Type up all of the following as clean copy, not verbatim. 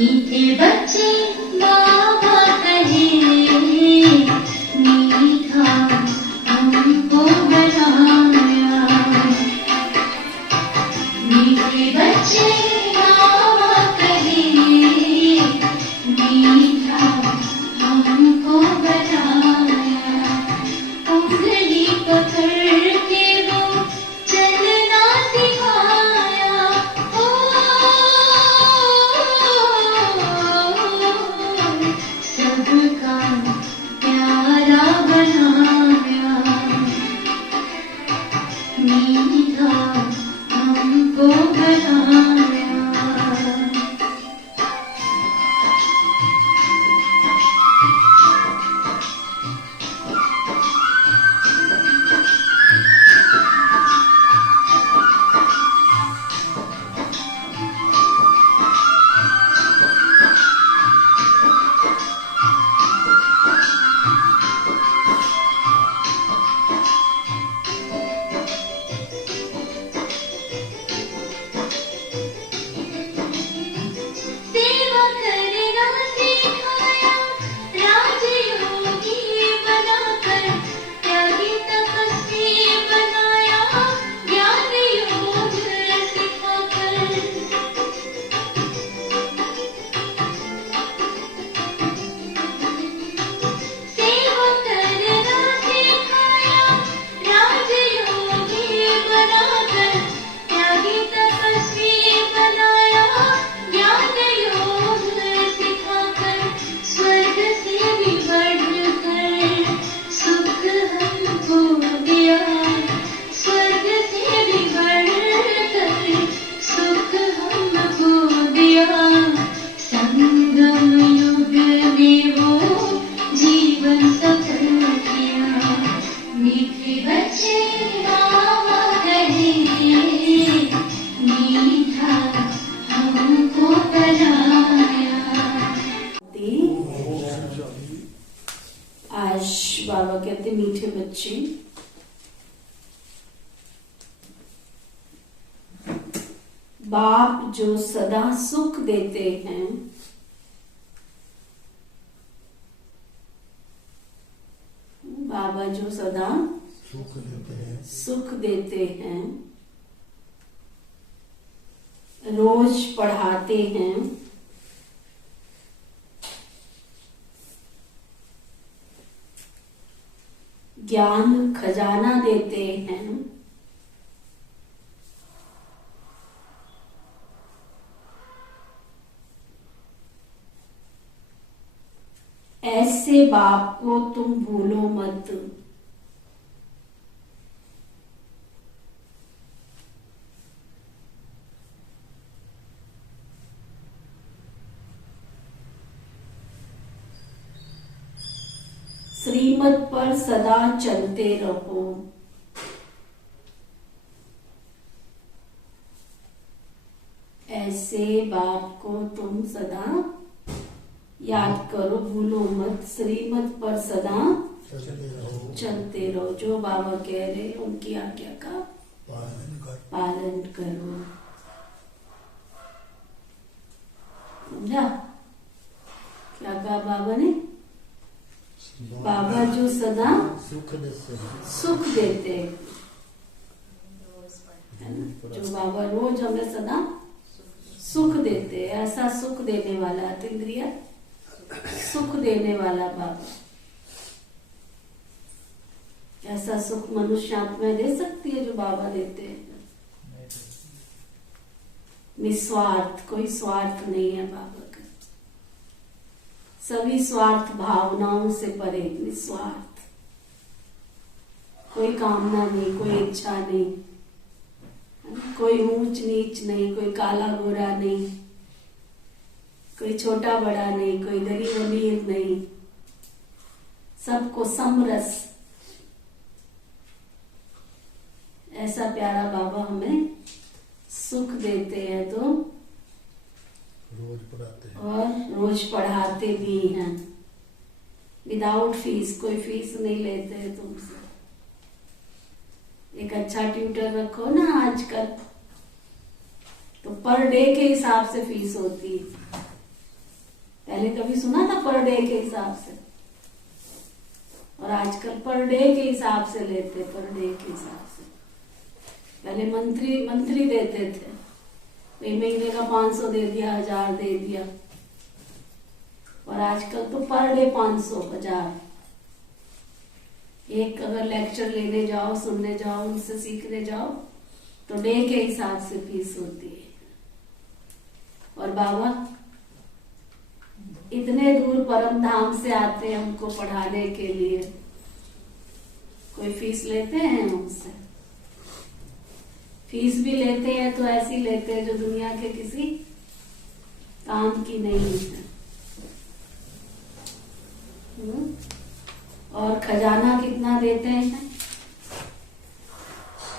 मीठे बच्चे बाबा कहे मीठा हमको बनाया। मीठे बच्चे बाबा कहे मीठा हमको बनाया। उंगली पकड़ के वो चलना सिखाया। ओ सबका प्यारा बनाया। मीठा हमको बनाया। सेवा करना सिखाया राजयोगी बनाकर। त्यागी तपस्वी बनाया ज्ञान योग सिखाकर। सेवा करना सिखाया राजयोगी बनाकर। त्यागी तपस्वी बनाया ज्ञान योग सिखाकर। स्वर्ग से भी बढ़कर सुख हमको दिया। स्वर्ग से भी बढ़कर सुख हमको दिया। संगम युग में वो जीवन सफल किया। मीठे बच्चे बाबा कहे मीठा हमको बनाया। आज बाबा कहते मीठे बच्चे, बाप जो सदा सुख देते हैं, बाबा जो सदा सुख देते हैं, रोज पढ़ाते हैं, ज्ञान खजाना देते हैं। ऐसे बाप को तुम भूलो मत। श्रीमत पर सदा चलते रहो। ऐसे बाप को तुम सदा याद करो, भूलो मत। श्रीमत पर सदा चलते रहो। जो बाबा कह रहे उनकी आज्ञा का पालन करो। समझा क्या कहा बाबा ने? बाबा जो सदा सुख देते है ना, जो बाबा रोज हमें सदा सुख देते हैं। ऐसा सुख देने वाला अतीन्द्रिय सुख देने वाला बाबा। ऐसा सुख मनुष्य आत्मा दे सकती है जो बाबा देते हैं। निस्वार्थ, कोई स्वार्थ नहीं है बाबा का। सभी स्वार्थ भावनाओं से परे, निस्वार्थ। कोई कामना नहीं, कोई इच्छा नहीं, कोई ऊंच नीच नहीं, कोई काला गोरा नहीं, कोई छोटा बड़ा नहीं, कोई गरीब अमीर नहीं, सबको समरस। ऐसा प्यारा बाबा हमें सुख देते हैं तो रोज पढ़ाते हैं और रोज पढ़ाते भी हैं विदाउट फीस। कोई फीस नहीं लेते हैं तुमसे। एक अच्छा ट्यूटर रखो ना आजकल, तो पर डे के हिसाब से फीस होती है। पहले कभी सुना था पर डे के हिसाब से? और आजकल पर डे के हिसाब से लेते, पर डे के हिसाब से। पहले मंथली देते थे, एक महीने का 500 दे दिया, 1000 दे दिया। और आजकल तो पर डे 500, 1000। एक अगर लेक्चर लेने जाओ, सुनने जाओ, उनसे सीखने जाओ तो डे के हिसाब से फीस होती है। और बाबा इतने दूर परम धाम से आते हैं हमको पढ़ाने के लिए, कोई फीस लेते हैं उनसे? फीस भी लेते हैं तो ऐसी लेते हैं जो दुनिया के किसी काम की नहीं है। और खजाना कितना देते हैं?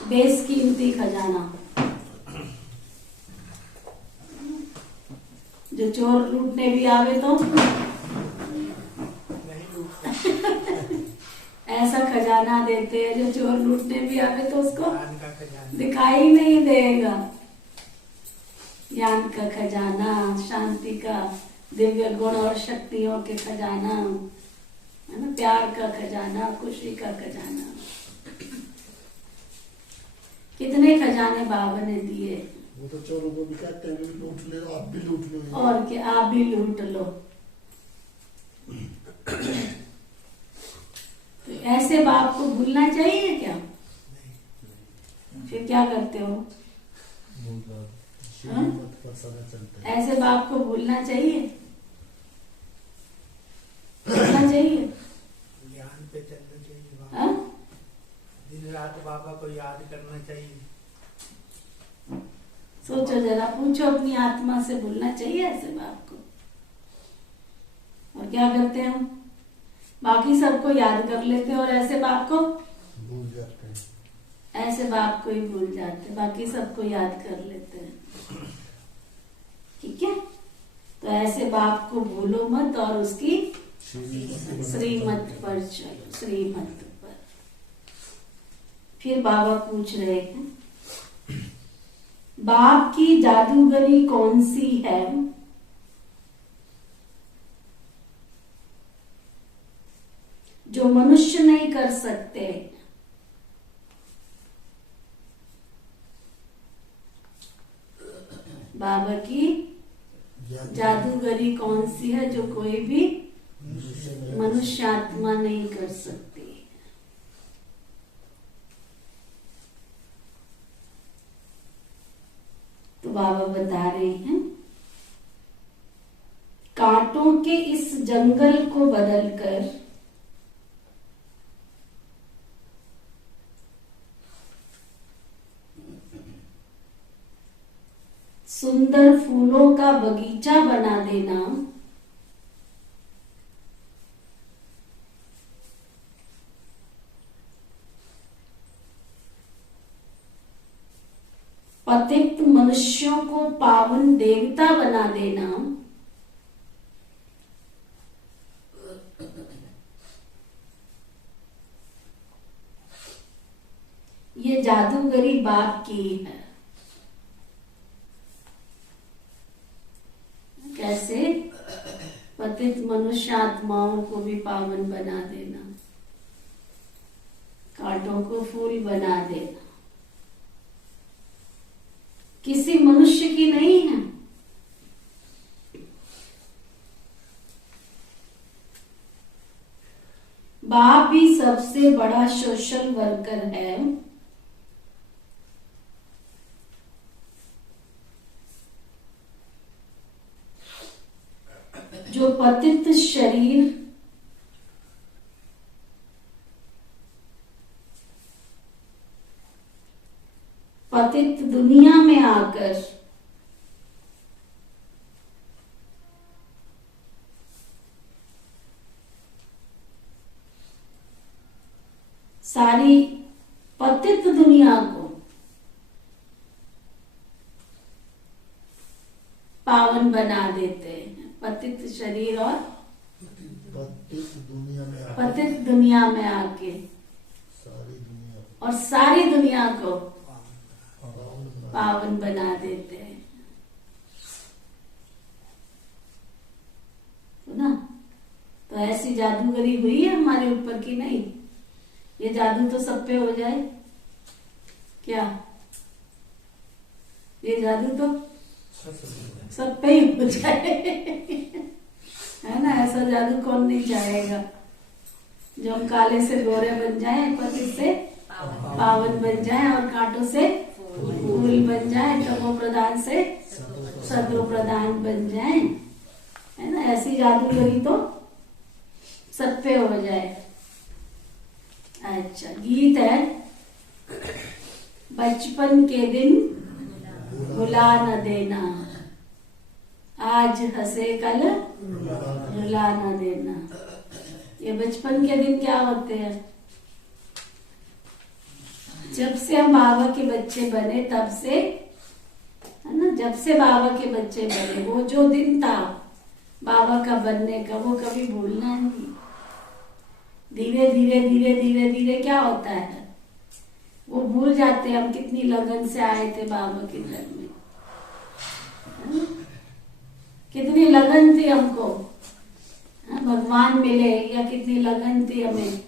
बेशकीमती खजाना। जो चोर लूटने भी आवे तो ऐसा खजाना देते हैं, जो चोर लूटने भी आवे तो उसको दिखाई नहीं देगा। ज्ञान का खजाना, शांति का, दिव्य गुण और शक्तियों के खजाना, है ना, प्यार का खजाना, खुशी का खजाना। कितने खजाने बाबा ने दिए। वो तो चोरों को भी कहते हैं कि लूट ले, आप भी लूट लो। और क्या, आप भी लूट लो। तो ऐसे बाप को भूलना चाहिए क्या? फिर क्या करते हो? हाँ? ऐसे बाप को भूलना चाहिए? भूलना चाहिए? ज्ञान पे चलना चाहिए बाबा। हाँ? दिन रात बाबा को याद करना चाहिए। सोचो जरा, पूछो अपनी आत्मा से, भूलना चाहिए ऐसे बाप को? और क्या करते हैं हम? बाकी सबको याद कर लेते हैं और ऐसे बाप को भूल जाते हैं। ऐसे बाप को ही भूल जाते हैं, बाकी सबको याद कर लेते हैं। ठीक है, तो ऐसे बाप को भूलो मत और उसकी श्रीमत पर चलो, श्रीमत पर। फिर बाबा पूछ रहे हैं, बाप की जादूगरी कौन सी है जो मनुष्य नहीं कर सकते? बाबा की जादूगरी कौन सी है जो कोई भी मनुष्य आत्मा नहीं कर सकती? तो बाबा बता रहे हैं, कांटों के इस जंगल को बदलकर सुंदर फूलों का बगीचा बना देना पतित मनुष्यों को पावन देवता बना देना, ये जादूगरी बाप की है। कैसे? पतित मनुष्य आत्माओं को भी पावन बना देना, कांटों को फूल बना देना। किसी मनुष्य की नहीं है। बाप ही सबसे बड़ा सोशल वर्कर है, जो पतित शरीर पतित दुनिया में आकर सारी पतित दुनिया को पावन बना देते हैं। पतित शरीर और पतित दुनिया में आके और सारी दुनिया को पावन बना देते हैं। तो ऐसी जादूगरी हुई है हमारे ऊपर की नहीं? ये जादू तो सब पे हो जाए क्या? ये जादू तो सब पे ही हो जाए है ना? ऐसा जादू कौन नहीं चाहेगा? जो हम काले से गोरे बन जाएं, पति से पावन बन जाएं और कांटों से फूल बन जाएं, तमो प्रधान से सतो प्रधान बन जाएं, है ना? ऐसी जादूगरी तो सब पे हो जाए। अच्छा, गीत है, बचपन के दिन भुला न देना, आज हंसे कल रुला न देना। ये बचपन के दिन क्या होते हैं? जब से हम बाबा के बच्चे बने तब से, है ना, जब से बाबा के बच्चे बने, वो जो दिन था बाबा का बनने का, वो कभी भूलना नहीं। धीरे धीरे धीरे धीरे धीरे क्या होता है, वो भूल जाते हैं हम कितनी लगन से आए थे बाबा के घर में, है ना? कितनी लगन थी हमको, भगवान मिले, या कितनी लगन थी हमें,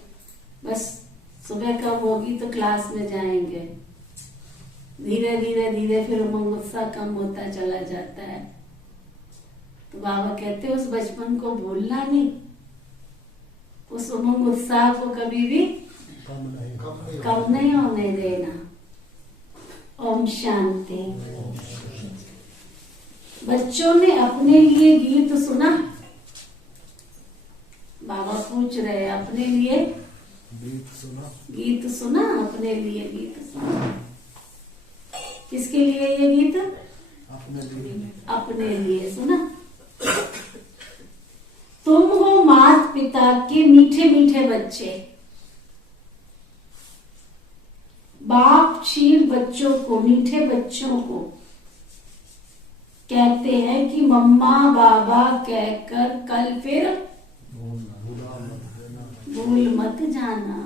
बस सुबह कब होगी तो क्लास में जाएंगे। धीरे धीरे धीरे फिर उमंग उत्साह कम होता चला जाता है। तो बाबा कहते हैं उस बचपन को भूलना नहीं, उस उमंग उत्साह को कभी भी कम नहीं होने देना। ओम शांति। बच्चों ने अपने लिए गीत सुना? बाबा पूछ रहे हैं, अपने लिए गीत सुना? अपने लिए गीत सुना? किसके लिए ये गीत? अपने लिए सुना। तुम हो माता पिता के मीठे मीठे बच्चे, बाप क्षीर बच्चों को, मीठे बच्चों को कहते हैं कि मम्मा बाबा कहकर कल फिर भूल मत जाना।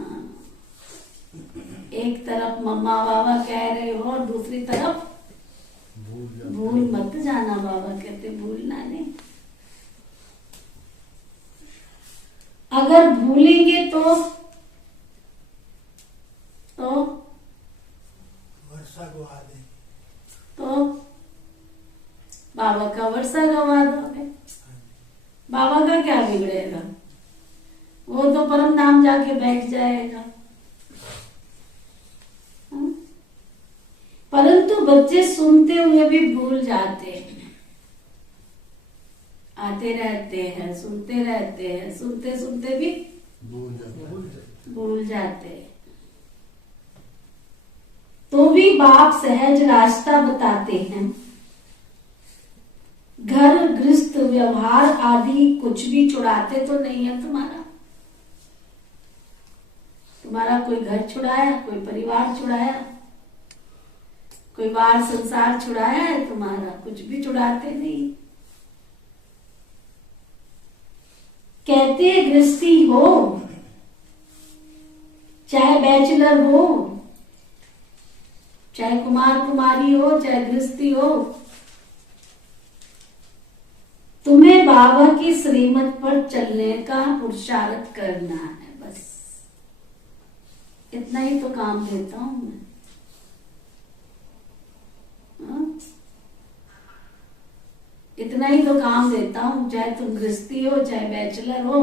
एक तरफ मम्मा बाबा कह रहे हो और दूसरी तरफ भूल मत जाना। बाबा कहते भूलना नहीं। अगर भूलेंगे तो वर्षा गवा दे, तो बाबा का वर्षा गवा दोगे। बाबा का क्या बिगड़ेगा? वो तो परम धाम जाके बैठ जाएगा। परंतु बच्चे सुनते हुए भी भूल जाते हैं। आते रहते हैं, सुनते रहते हैं, सुनते सुनते भी भूल जाते हैं। तो भी बाप सहज रास्ता बताते हैं। घर गृहस्थ व्यवहार आदि कुछ भी छुड़ाते तो नहीं है तुम्हारा। तुम्हारा कोई घर छुड़ाया, कोई परिवार छुड़ाया, कोई वार संसार छुड़ाया है तुम्हारा? कुछ भी छुड़ाते नहीं। कहते गृहस्थी हो, चाहे बैचलर हो, चाहे कुमार कुमारी हो, चाहे गृहस्थी हो, तुम्हें बाबा की श्रीमत पर चलने का पुरुषार्थ करना है। बस इतना ही तो काम देता हूं मैं। इतना ही तो काम देता हूं, चाहे तुम गृहस्थी हो, चाहे बैचलर हो,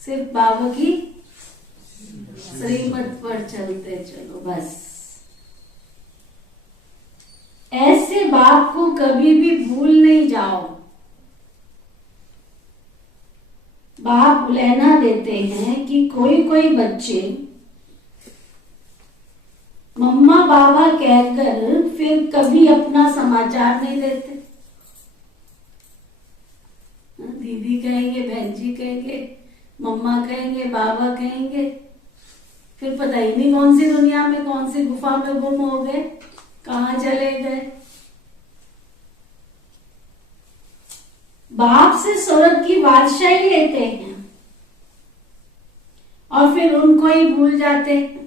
सिर्फ बाबा की श्रीमत पर चलते चलो बस। ऐसे बाप को कभी भी भूल नहीं जाओ। बाप बुलाना देते हैं कि कोई कोई बच्चे मम्मा बाबा कहकर फिर कभी अपना समाचार नहीं लेते। दीदी कहेंगे, बहन जी कहेंगे, मम्मा कहेंगे, बाबा कहेंगे, फिर पता ही नहीं कौन सी दुनिया में, कौन सी गुफा में गुम हो गए, कहाँ चले गए। बाप से स्वर्ग की बादशाही लेते हैं और फिर उनको ही भूल जाते हैं।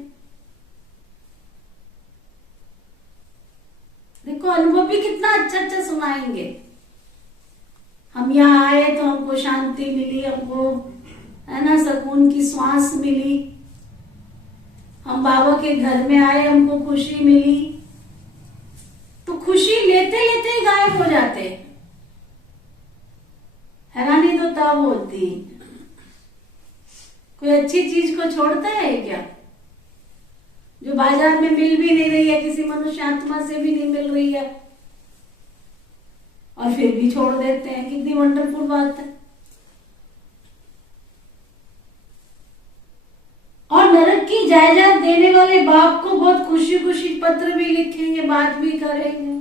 देखो अनुभव भी कितना अच्छा अच्छा सुनाएंगे। हम यहाँ आए तो हमको शांति मिली, हमको है ना सुकून की सांस मिली। हम बाबा के घर में आए, हमको खुशी मिली। तो खुशी लेते लेते ही गायब हो जाते हैं। हैरानी तो तब होती, कोई अच्छी चीज को छोड़ता है क्या? जो बाजार में मिल भी नहीं रही है, किसी मनुष्य आत्मा से भी नहीं मिल रही है, और फिर भी छोड़ देते हैं। कितनी वंडरफुल बात है। और नरक की जायदाद देने वाले बाप को बहुत खुशी खुशी पत्र भी लिखेंगे, बात भी करेंगे।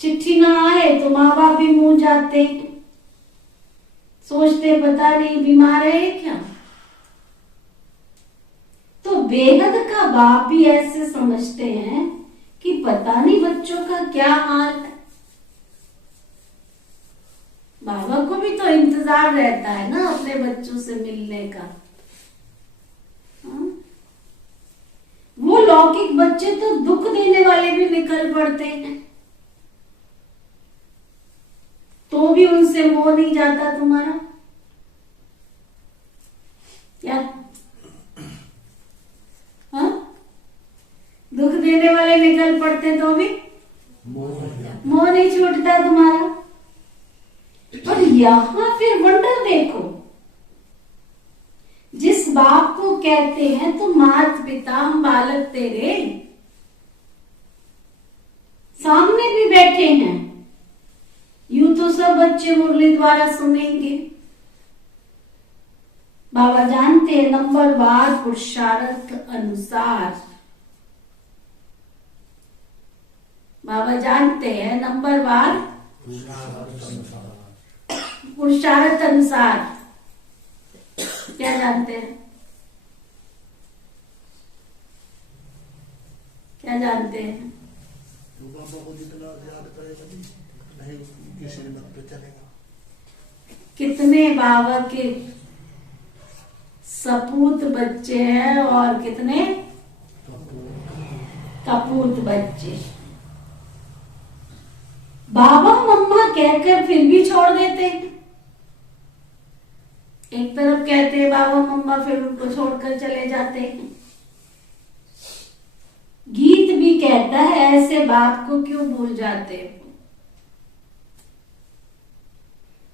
चिट्ठी ना आए तो माँ बाप भी मुंह जाते हैं, सोचते पता नहीं बीमार है क्या। तो बेहद का बाप भी ऐसे समझते हैं कि पता नहीं बच्चों का क्या हाल है। बाबा को भी तो इंतजार रहता है ना अपने बच्चों से मिलने का। हाँ? वो लौकिक बच्चे तो दुख देने वाले भी निकल पड़ते हैं, तो भी उनसे मोह नहीं जाता तुम्हारा क्या? हाँ? दुख देने वाले निकल पड़ते तो भी मोह नहीं छूटता तुम्हारा। और यहां फिर वंडर देखो, जिस बाप को कहते हैं तो मात पिता हम बालक तेरे, सामने भी बैठे हैं। यूं तो सब बच्चे मुरली द्वारा सुनेंगे। बाबा जानते हैं नंबरवार पुरुषार्थ अनुसार, बाबा जानते हैं नंबरवार पुरुषार्थ अनुसार। क्या जानते हैं? क्या जानते हैं? तो बाबा को जितना याद करेगा नहीं उनकी श्रीमत पे चलेगा। कितने बाबा के सपूत बच्चे हैं और कितने कपूत बच्चे। बाबा मम्मा कहकर फिर भी छोड़ देते हैं। एक तरफ कहते हैं बाबा मम्मा, फिर उनको छोड़कर चले जाते हैं। गीत भी कहता है ऐसे बाप को क्यों भूल जाते हो।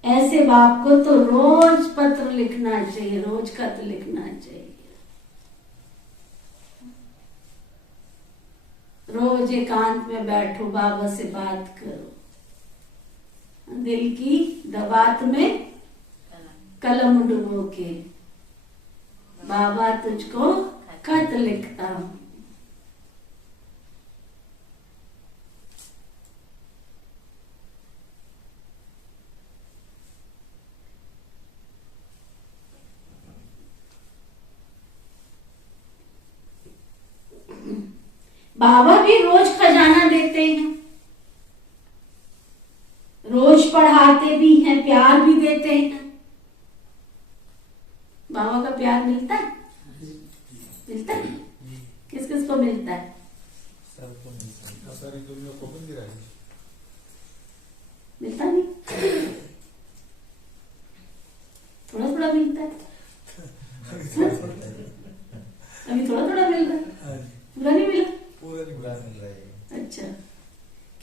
ऐसे बाप को तो रोज पत्र लिखना चाहिए, रोज खत लिखना चाहिए। रोज एकांत में बैठो, बाबा से बात करो। दिल की दबात में कलम डुबो के, बाबा तुझको खत लिखता हूं। बाबा भी रोज खजाना देते हैं, रोज पढ़ाते भी हैं, प्यार भी देते हैं। बाबा का प्यार मिलता है? मिलता है? किस किस को मिलता है? सबको मिलता है। सारी दुनिया को मिल रहा है। मिलता नहीं, थोड़ा थोड़ा मिलता है। अभी थोड़ा थोड़ा मिल रहा है, पूरा नहीं मिला। पूरा नहीं मिल रहा है। अच्छा,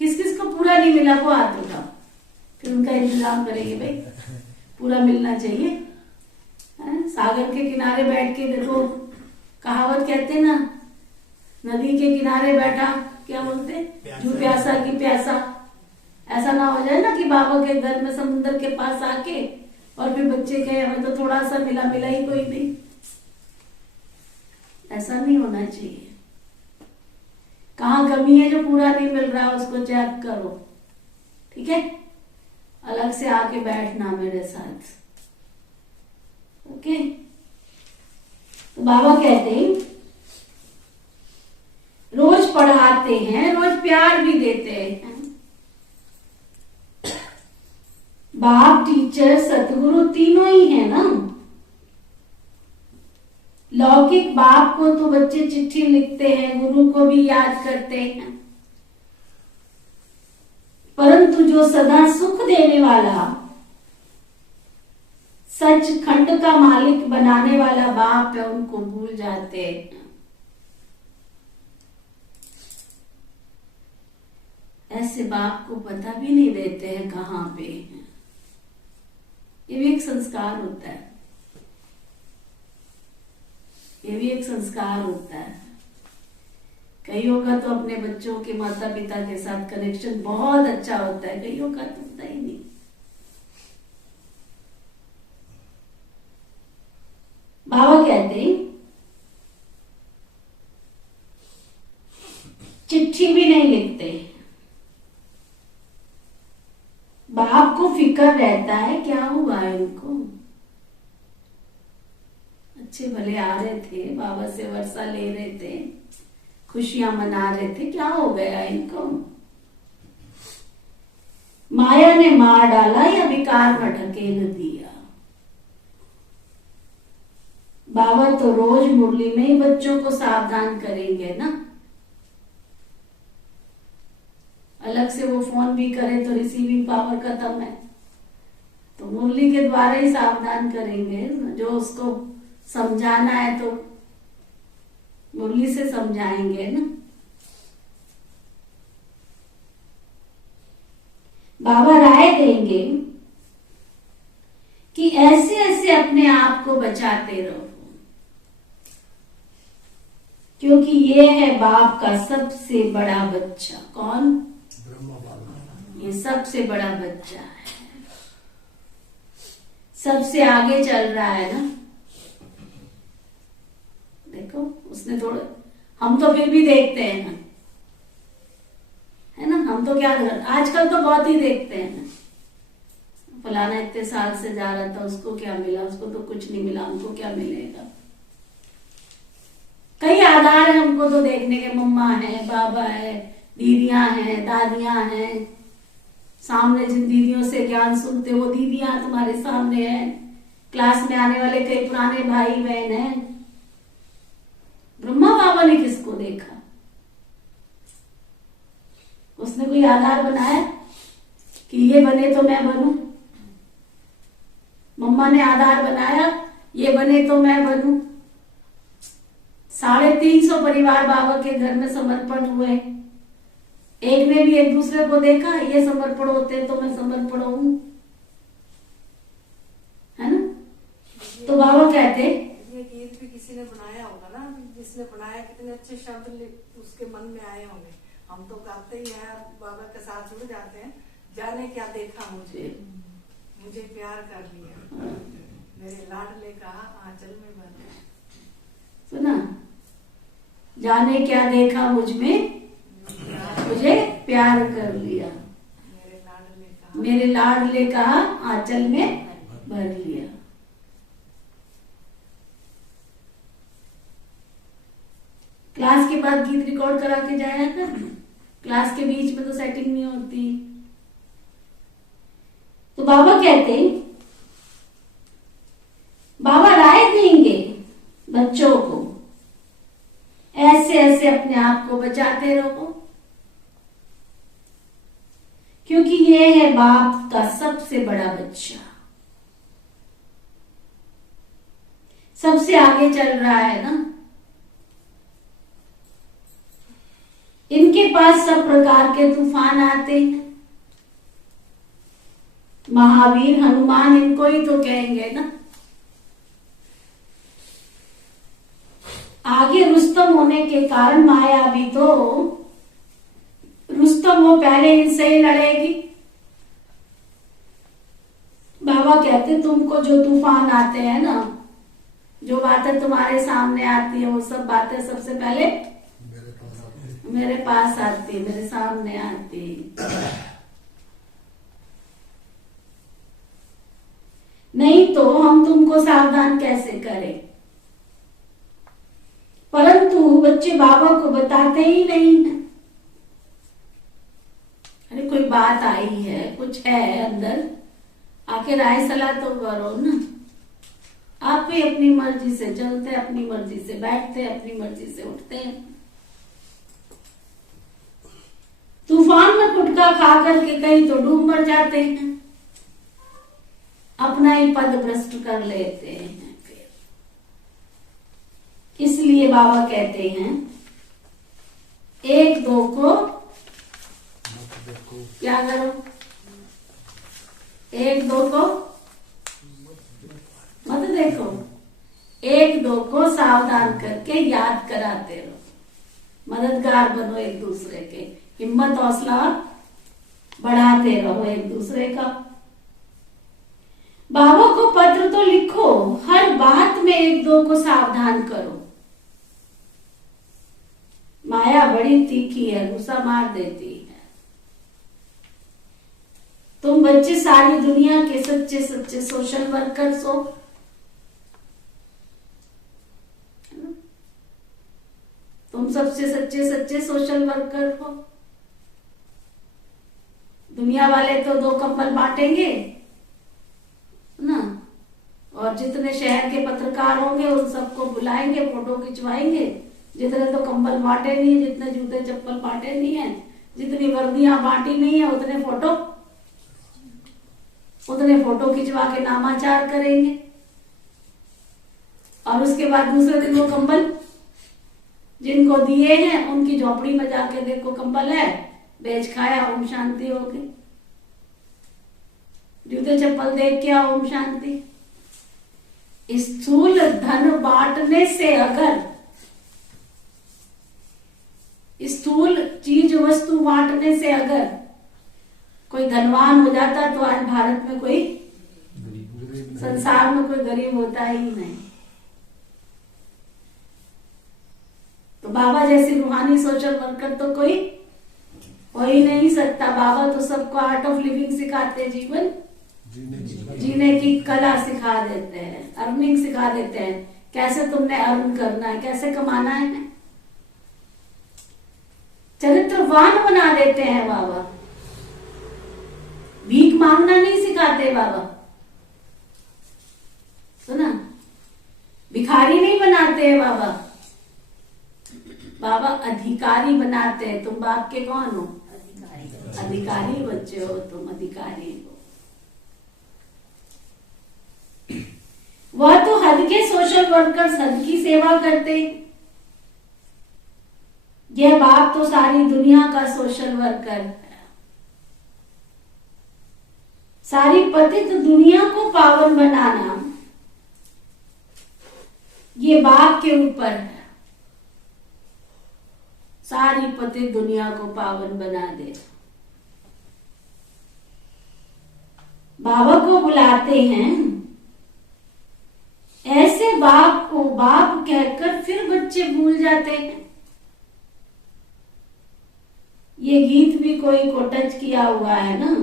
किस किस को पूरा नहीं मिला वो हाथ उठाओ, फिर उनका इंतजाम करेंगे। भाई पूरा मिलना चाहिए। सागर के किनारे बैठ के देखो, कहावत कहते ना, नदी के किनारे बैठा, क्या बोलते, जो प्यासा की प्यासा। ऐसा ना हो जाए ना कि बाबा के घर में समुद्र के पास आके और फिर बच्चे कहे हमें तो थोड़ा सा मिला, मिला ही कोई नहीं। ऐसा नहीं होना चाहिए। कहाँ कमी है जो पूरा नहीं मिल रहा उसको चेक करो, ठीक है? अलग से आके बैठना मेरे साथ, ओके? तो बाबा कहते हैं रोज पढ़ाते हैं, रोज प्यार भी देते हैं। बाप, टीचर, सतगुरु तीनों ही है ना। लौकिक बाप को तो बच्चे चिट्ठी लिखते हैं, गुरु को भी याद करते हैं, परंतु जो सदा सुख देने वाला, सच खंड का मालिक बनाने वाला बाप है, उनको भूल जाते हैं। ऐसे बाप को पता भी नहीं देते हैं कहाँ पे हैं। ये भी एक संस्कार होता है, ये भी एक संस्कार होता है। कईयों का तो अपने बच्चों के माता पिता के साथ कनेक्शन बहुत अच्छा होता है, कईयों का तो होता ही नहीं। बाबा कहते हैं चिट्ठी भी नहीं लिखते, बाप को फिक्र रहता है क्या हुआ है इनको। अच्छे भले आ रहे थे, बाबा से वर्षा ले रहे थे, खुशियां मना रहे थे, क्या हो गया इनको। माया ने मार डाला या विकार में ढकेल दिया। बाबा तो रोज मुरली में ही बच्चों को सावधान करेंगे ना। अलग से वो फोन भी करे तो रिसीविंग पावर खत्म है, तो मुरली के द्वारा ही सावधान करेंगे। जो उसको समझाना है तो मुरली से समझाएंगे ना। बाबा राय देंगे कि ऐसे ऐसे अपने आप को बचाते रहो, क्योंकि ये है बाप का सबसे बड़ा बच्चा। कौन? ब्रह्मा बाबा। ये सबसे बड़ा बच्चा है, सबसे आगे चल रहा है ना। देखो उसने थोड़ा, हम तो फिर भी देखते हैं ना, है ना। हम तो क्या आजकल तो बहुत ही देखते हैं ना। फलाना इतने साल से जा रहा था, उसको क्या मिला, उसको तो कुछ नहीं मिला, हमको क्या मिलेगा। कई आधार है हमको तो देखने के, मम्मा है, बाबा है, दीदियां हैं, दादियां हैं। सामने जिन दीदियों से ज्ञान सुनते वो दीदियां तुम्हारे सामने हैं। क्लास में आने वाले कई पुराने भाई बहन हैं। ब्रह्मा बाबा ने किसको देखा? उसने कोई आधार बनाया कि ये बने तो मैं बनूं? मम्मा ने आधार बनाया ये बने तो मैं बनूं? 350 परिवार बाबा के घर में समर्पण हुए, एक ने भी एक दूसरे को देखा ये समर्पण होते तो मैं समर्पण हूं, है ना। तो बाबा कहते ये गीत भी किसी ने बनाया होगा ना, जिसने बनाया कितने अच्छे शब्द उसके मन में आए होंगे। हम तो गाते ही हैं, बाबा के साथ जुड़ जाते हैं। जाने क्या देखा मुझे, मुझे प्यार कर लिया, मेरे लाडले कहा आंचल में बन गया। सुना, जाने क्या देखा मुझ में, मुझे प्यार कर लिया, मेरे लाडले कहा आंचल में भर लिया। क्लास के बाद गीत रिकॉर्ड करा के जाया कर, क्लास के बीच में तो सेटिंग नहीं होती। तो बाबा कहते, बाबा राय देंगे बच्चों को, ऐसे ऐसे अपने आप को बचाते रहो, क्योंकि ये है बाप का सबसे बड़ा बच्चा, सबसे आगे चल रहा है ना। इनके पास सब प्रकार के तूफान आते हैं। महावीर हनुमान इनको ही तो कहेंगे ना। आगे रुस्तम होने के कारण माया भी तो, रुस्तम वो पहले इनसे ही लड़ेगी। बाबा कहते तुमको जो तूफान आते हैं ना, जो बातें तुम्हारे सामने आती है, वो सब बातें सबसे पहले मेरे पास आती, मेरे सामने आती। नहीं तो हम तुमको सावधान कैसे करें। परंतु बच्चे बाबा को बताते ही नहीं है। अरे कोई बात आई है, कुछ है अंदर, आखिर राय सलाह तो करो ना। आप भी अपनी मर्जी से चलते, अपनी मर्जी से बैठते, अपनी मर्जी से उठते हैं। तूफान तूफान में गुटखा खा करके कहीं तो डूब मर जाते हैं, अपना ही पद भ्रष्ट कर लेते हैं फिर। इसलिए बाबा कहते हैं एक दो को मत देखो, क्या करो, एक दो को मत देखो, एक दो को सावधान करके याद कराते रहो, मददगार बनो एक दूसरे के, हिम्मत हौसला बढ़ाते रहो एक दूसरे का। बाबा को पत्र तो लिखो, हर बात में एक दो को सावधान करो। माया बड़ी तीखी है, गुस्सा मार देती है। तुम बच्चे सारी दुनिया के सच्चे सच्चे सोशल वर्कर्स हो, तुम सबसे सच्चे सच्चे सोशल वर्कर हो। दुनिया वाले तो 2 कंबल बांटेंगे ना, और जितने शहर के पत्रकार होंगे उन सबको बुलाएंगे, फोटो खिंचवाएंगे। जितने तो कंबल बांटे नहीं है, जितने जूते चप्पल बांटे नहीं है, जितनी वर्दियां बांटी नहीं है, उतने फोटो खिंचवा के नामाचार करेंगे। और उसके बाद दूसरे दिन वो कंबल जिनको दिए हैं उनकी झोपड़ी में जाके देखो कंबल है, बेच खाया, ओम शांति हो गई। जूते चप्पल देख के ओम शांति। स्थूल धन बांटने से, अगर स्थूल चीज वस्तु बांटने से अगर कोई धनवान हो जाता तो आज भारत में कोई, संसार में कोई गरीब होता ही नहीं। तो बाबा जैसी रूहानी सोशल वर्कर तो कोई हो ही नहीं सकता। बाबा तो सबको आर्ट ऑफ लिविंग सिखाते हैं, जीवन जीने की कला सिखा देते हैं, अर्निंग सिखा देते हैं, कैसे तुमने अर्न करना है, कैसे कमाना है, चरित्रवान बना देते हैं बाबा। भीख मांगना नहीं सिखाते बाबा, सुना, भिखारी नहीं बनाते हैं बाबा। बाबा अधिकारी बनाते हैं। तुम बाप के कौन हो? अधिकारी बच्चे हो, तुम अधिकारी हो। वह तो हद के सोशल वर्कर्स हद की सेवा करते। यह बाप तो सारी दुनिया का सोशल वर्कर है। सारी पतित दुनिया को पावन बनाना ये बाप के ऊपर है। सारी पतित दुनिया को पावन बना दे। बाबा को बुलाते हैं, ऐसे बाप को बाप कहकर फिर बच्चे भूल जाते हैं। ये गीत भी कोई को टच किया हुआ है ना,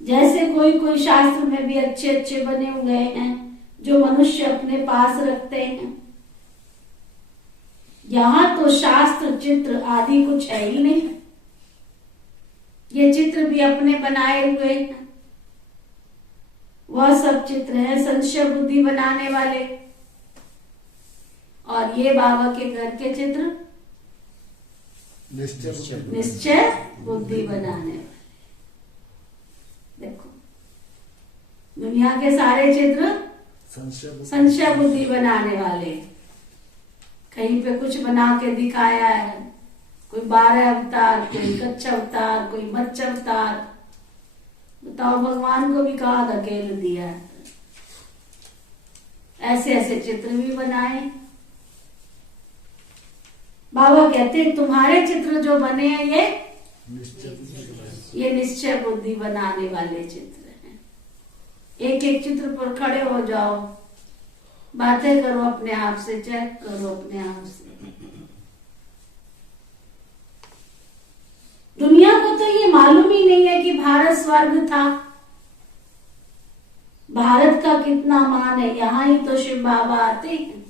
जैसे कोई कोई शास्त्र में भी अच्छे अच्छे बने हुए हैं जो मनुष्य अपने पास रखते हैं। यहां तो शास्त्र चित्र आदि कुछ है ही नहीं। ये चित्र भी अपने बनाए हुए हैं। वह सब चित्र है संशय बुद्धि बनाने वाले, और ये बाबा के घर के चित्र निश्चय बुद्धि बनाने वाले। देखो, दुनिया के सारे चित्र संशय बुद्धि बनाने वाले। कहीं पे कुछ बना के दिखाया है, कोई 12 अवतार, कोई कच्छ अवतार, कोई मच्छ अवतार। बताओ, भगवान को भी कहा धकेल दिया है। ऐसे ऐसे चित्र भी बनाए। बाबा कहते हैं तुम्हारे चित्र जो बने हैं ये निश्चय बुद्धि बनाने वाले चित्र हैं। एक एक चित्र पर खड़े हो जाओ, बातें करो अपने आप से, चेक करो अपने आप से। दुनिया को तो ये मालूम ही नहीं है कि भारत स्वर्ग था। भारत का कितना मान है। यहाँ ही तो शिव बाबा आते हैं,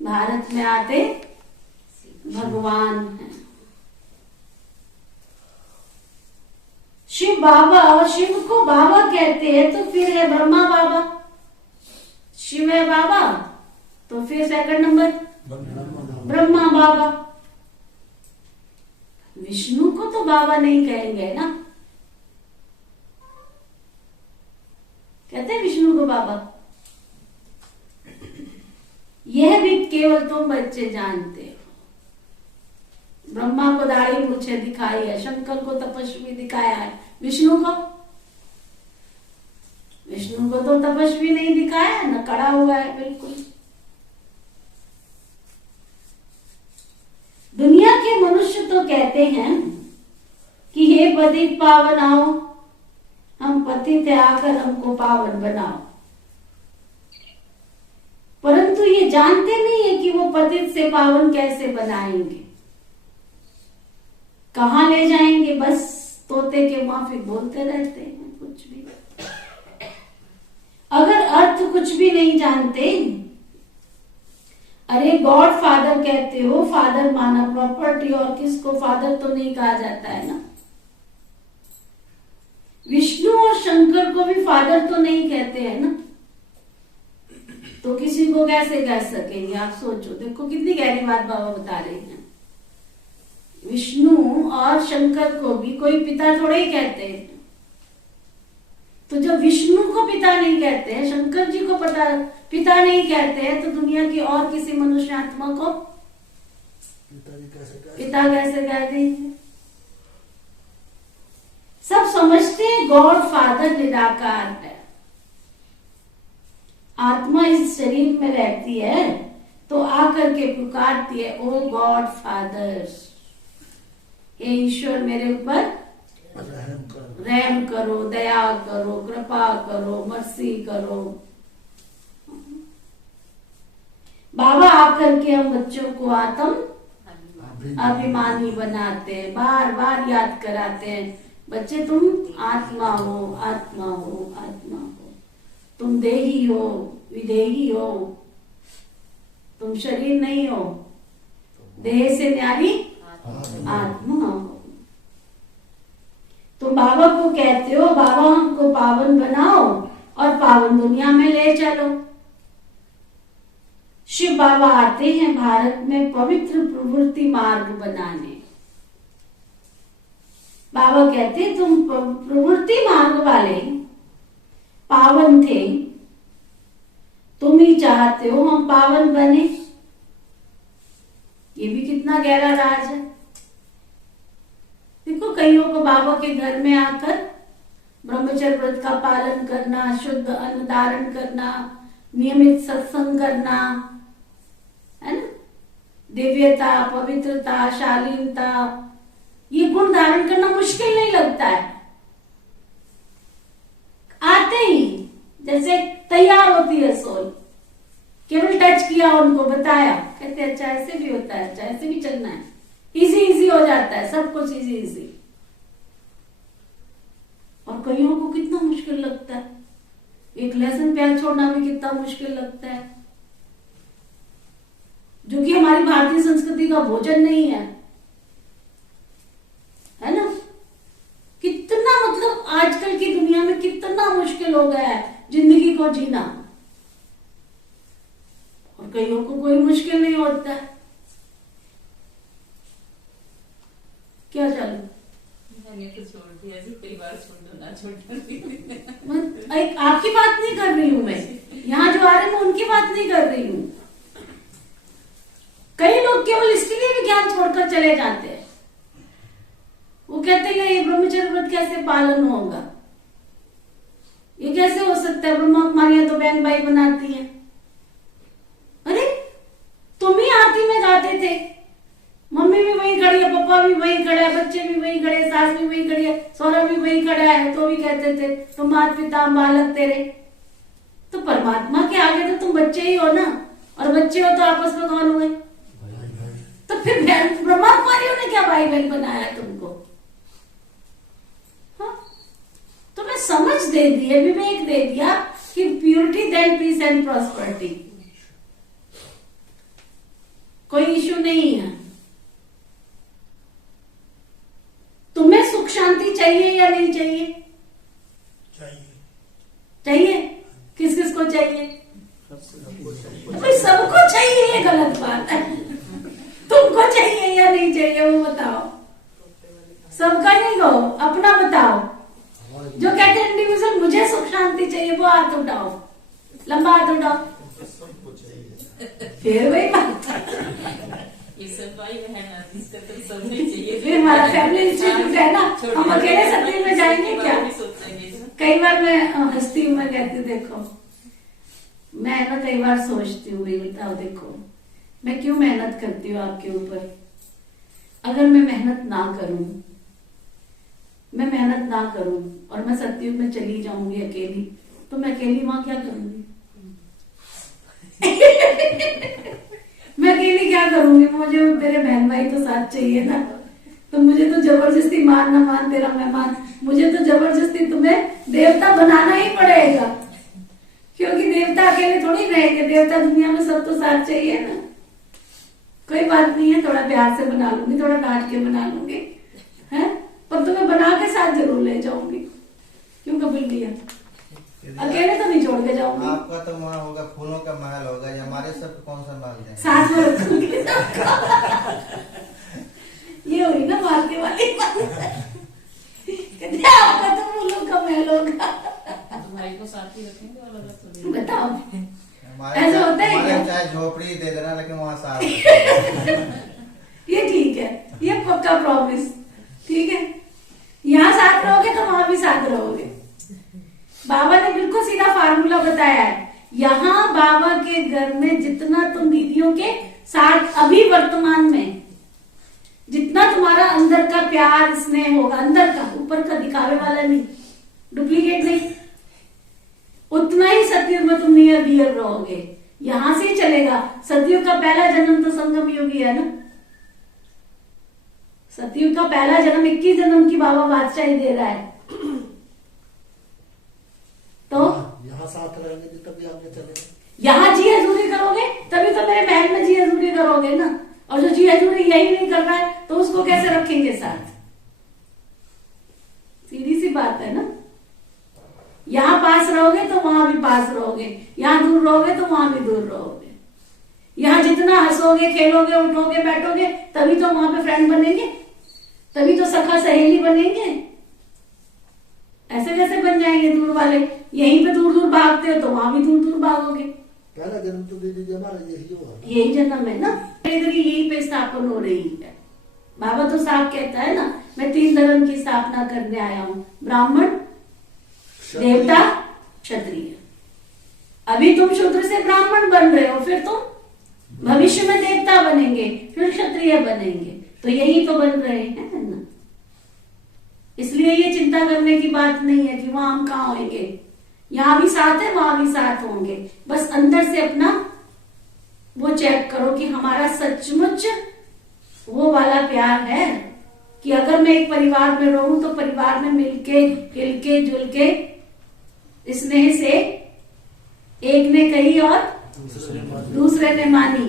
भारत में आते भगवान हैं। शिव बाबा, और शिव को बाबा कहते हैं तो फिर है ब्रह्मा बाबा। शिव है बाबा तो फिर सेकंड नंबर ब्रह्मा बाबा। बाबा नहीं कहेंगे ना, कहते हैं विष्णु को बाबा। यह भी केवल तुम बच्चे जानते हो। ब्रह्मा को दाढ़ी मूछे दिखाई है, शंकर को तपस्वी दिखाया है, विष्णु को तो तपस्वी नहीं दिखाया है ना, कड़ा हुआ है बिल्कुल। दुनिया के मनुष्य तो कहते हैं कि हे पतित पावन आओ, हम पतित है, आकर हमको पावन बनाओ। परंतु ये जानते नहीं है कि वो पतित से पावन कैसे बनाएंगे, कहाँ ले जाएंगे। बस तोते के माफिक बोलते रहते हैं कुछ भी। अगर अर्थ कुछ भी नहीं जानते, अरे गॉड फादर कहते हो, फादर माना प्रॉपर्टी, और किसको फादर तो नहीं कहा जाता है ना। विष्णु और शंकर को भी फादर तो नहीं कहते हैं ना, तो किसी को कैसे कह सकेंगे। आप सोचो, देखो कितनी गहरी बात बाबा बता रहे हैं। विष्णु और शंकर को भी कोई पिता थोड़े ही कहते हैं। तो जब विष्णु को पिता नहीं कहते हैं, शंकर जी को पिता नहीं कहते हैं, तो दुनिया की और किसी मनुष्य आत्मा को पिता कैसे कहते हैं। सब समझते हैं गॉड फादर निराकार है। आत्मा इस शरीर में रहती है तो आकर के पुकारती है, ओ गॉड फादर, हे ईश्वर मेरे ऊपर रहम करो, दया करो, कृपा करो, मर्सी करो। बाबा आकर के हम बच्चों को आत्म अभिमानी बनाते हैं, बार बार याद कराते हैं, बच्चे तुम आत्मा हो, आत्मा हो, आत्मा हो, तुम देही हो, विदेही हो, तुम शरीर नहीं हो, देह से न्यारी आत्मा हो। तुम बाबा को कहते हो, बाबा हमको पावन बनाओ और पावन दुनिया में ले चलो। शिव बाबा आते हैं भारत में पवित्र प्रवृत्ति मार्ग बनाने। बाबा कहते हैं तुम प्रवृत्ति मार्ग वाले पावन थे, तुम ही चाहते हो हम पावन बने। ये भी कितना गहरा राज है। देखो, कईयों को बाबा के घर में आकर ब्रह्मचर्य व्रत का पालन करना, शुद्ध अन्न धारण करना, नियमित सत्संग करना, है ना, दिव्यता, पवित्रता, शालीनता, ये गुण धारण करना मुश्किल नहीं लगता है। आते ही जैसे तैयार होती है सोल, केवल टच किया, उनको बताया, कहते अच्छा ऐसे भी होता है, अच्छा ऐसे भी चलना है, इजी इजी हो जाता है, सब कुछ इजी इजी। और कईयों को कितना मुश्किल लगता है, एक लहसुन प्याज छोड़ना भी कितना मुश्किल लगता है, जो कि हमारी भारतीय संस्कृति का भोजन नहीं है ना। कितना मतलब आजकल की दुनिया में कितना मुश्किल हो गया है जिंदगी को जीना, और कईयों को कोई मुश्किल नहीं होता है। क्या चालू मैंने तो छोड़ दिया जी, कई बार छोड़ दो ना, छोड़ आपकी बात नहीं कर रही हूं मैं, यहाँ जो आ रहे हैं उनकी बात नहीं कर रही हूँ। कई लोग केवल इसके लिए भी ज्ञान छोड़कर चले जाते हैं। वो कहते हैं ये ब्रह्मचर्य व्रत कैसे पालन होगा, ये कैसे हो सकता है, ब्रह्मा कुमारियां तो बहन भाई बनाती हैं। अरे तुम ही आरती में जाते थे, मम्मी भी वही खड़ी है, पापा भी वही खड़ा है, बच्चे भी वही खड़े, सास भी वही खड़ी है, सौरा भी वही खड़ा है, तो भी कहते थे तुम माता पिता बालक तेरे। तो परमात्मा के आगे तो तुम बच्चे ही हो ना, और बच्चे हो तो आपस में कौन हुए, तो फिर ब्रह्मा कुमारियों ने क्या भाई बहन बनाया तुमको। हाँ? तुम्हें समझ दे दी है, विवेक दे दिया कि purity then peace and prosperity, कोई इश्यू नहीं है। तुम्हें सुख शांति चाहिए या नहीं चाहिए? चाहिए। किस किस को चाहिए? सबको चाहिए, ये गलत बात है। तुमको चाहिए या नहीं चाहिए वो बताओ। सबका नहीं कहो, अपना बताओ। हमारे जो कहते हैं इंडिविजुअल मुझे सुख शांति चाहिए, वो हाथ उठाओ, लंबा हाथ उठाओ। सबको चाहिए। फिर वही बात, ये सब भाई बहन आती, इसका तो सब नहीं चाहिए। फिर हमारा फैमिली इंस्टीट्यूट है ना, छोटे हम अकेले सत्य में जाएंगे छोटे क्या? बाबू भी सोचेंगे ना। कई बार मैं हंसती हूँ, मैं कहती हूँ देखो, मैं ना कई बार सोचती हूँ, भाई बताओ देखो मैं क्यों मेहनत करती हूँ आपके ऊपर। अगर मैं मेहनत ना करूं, मैं मेहनत ना करूं और मैं सत्युग में चली जाऊंगी अकेली, तो मैं अकेली वहां क्या करूंगी? मैं अकेली क्या करूंगी? मुझे मेरे बहन भाई तो साथ चाहिए ना। तो मुझे तो जबरदस्ती मान ना मान तेरा मेहमान, मुझे तो जबरदस्ती तुम्हें देवता बनाना ही पड़ेगा, क्योंकि देवता अकेले थोड़ी रहेंगे, देवता दुनिया में सब तो साथ चाहिए ना। कोई बात नहीं है, थोड़ा प्यार से बना लूंगी, थोड़ा डांट के बना लूंगी, है, पर तुम्हें बना के साथ जरूर ले जाऊंगी। क्यों कपिल भैया? अकेले तो नहीं छोड़ के जाऊंगी। आपका तो वहाँ होगा, फूलों का महल होगा, ये हमारे सब कौन सा महल है? साथ में रखूंगी। ये हुई ना मार्के वाली बात। कहते हैं, आपका तो फूलों का महल होगा। तो भाई को साथ ही रखेंगे और अलग थोड़ी। बताओ, हमारे ऐसा होता है हमारे क्या? चाहे झोपड़ी दे देना, लेकिन वहाँ साथ। ये ठीक है, ये पक्का प्रॉमिस, ठीक है। यहाँ साथ रहोगे तो वहां भी साथ रहोगे। बाबा ने बिल्कुल सीधा फार्मूला बताया है। यहाँ बाबा के घर में जितना तुम दीदियों के साथ अभी वर्तमान में जितना तुम्हारा अंदर का प्यार स्नेह होगा, अंदर का, ऊपर का दिखावे वाला नहीं, डुप्लीकेट नहीं, उतना ही सतयुग में तुम नियर डियर रहोगे। यहां से ही चलेगा। सतयुग का पहला जन्म तो संगम युगी है ना। सतयुग का पहला जन्म 21 जन्म की बाबा बादशाही दे रहा है। तो यहाँ साथ रहेंगे जी, तभी आगे चलेंगे। यहाँ जी हजूरी करोगे तभी तो मेरे महल में जी हजूरी करोगे ना। और जो जी हजूरी यही नहीं कर रहा है तो उसको कैसे रखेंगे साथ? सीधी सी बात है ना। यहाँ पास रहोगे तो वहां भी पास रहोगे, यहाँ दूर रहोगे तो वहां भी दूर रहोगे। यहाँ जितना हंसोगे, खेलोगे, उठोगे, बैठोगे, तभी तो वहां पे फ्रेंड बनेंगे, तभी तो सखा सहेली बनेंगे। ऐसे कैसे बन जाएंगे दूर वाले? यहीं पे दूर दूर भागते हो तो वहां भी दूर दूर भागोगे। पहला जन्म तो दीदी जी हमारा यही हुआ। यही जन्म है ना, इधर यही पे स्थापन हो रही है। बाबा तो साफ कहता है ना, मैं 3 धर्म की स्थापना करने आया हूँ, ब्राह्मण, देवता, क्षत्रिय। अभी तुम शूद्र से ब्राह्मण बन रहे हो, फिर तुम भविष्य में देवता बनेंगे, फिर क्षत्रिय बनेंगे, तो यही तो बन रहे हैं ना। इसलिए ये चिंता करने की बात नहीं है कि वहां हम कहाँ होंगे। यहाँ भी साथ है, वहां भी साथ होंगे। बस अंदर से अपना वो चेक करो कि हमारा सचमुच वो वाला प्यार है कि अगर मैं एक परिवार में रहूं तो परिवार में मिलके हिलके जुलके स्नेह से एक ने कही और दूसरे ने मानी,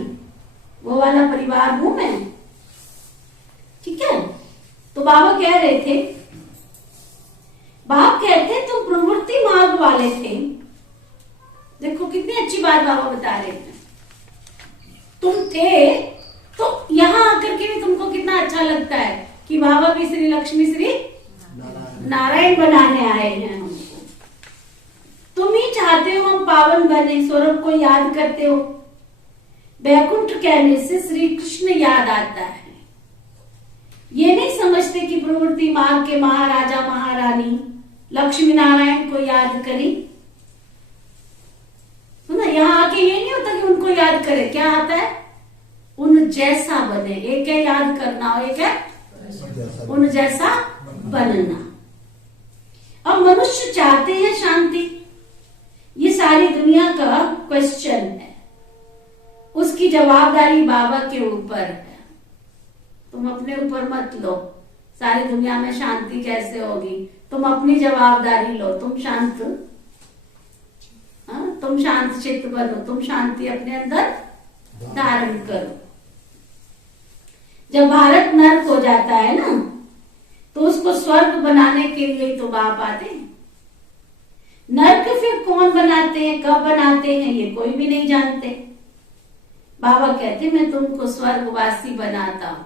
वो वाला परिवार हूं मैं। ठीक है। तो बाबा कह रहे थे, बाप कहते तुम प्रवृत्ति मार्ग वाले थे। देखो कितनी अच्छी बात बाबा बता रहे थे। तुम थे तो यहां आकर के भी तुमको कितना अच्छा लगता है कि बाबा भी श्री लक्ष्मी श्री नारायण बनाने आए हैं हमको। तुम ही चाहते हो हम पावन बने, सौरभ को याद करते हो। बैकुंठ कहने से श्री कृष्ण याद आता है। ये नहीं समझते कि प्रवृत्ति मार्ग के महाराजा महारानी लक्ष्मी नारायण को याद करी। सुना, यहाँ आके ये नहीं होता कि उनको याद करे, क्या आता है? उन जैसा बने। एक है याद करना और एक है उन जैसा बनना। अब मनुष्य चाहते हैं शांति, ये सारी दुनिया का क्वेश्चन है। उसकी जवाबदारी बाबा के ऊपर है। तुम अपने ऊपर मत लो सारी दुनिया में शांति कैसे होगी। तुम अपनी जवाबदारी लो। तुम शांत, तुम शांत चित्त बनो, तुम शांति अपने अंदर धारण करो। जब भारत नर्क हो जाता है ना, तो उसको स्वर्ग बनाने के लिए तो बाप आते हैं। नर्क फिर कौन बनाते हैं, कब बनाते हैं, ये कोई भी नहीं जानते। बाबा कहते मैं तुमको स्वर्गवासी बनाता हूं।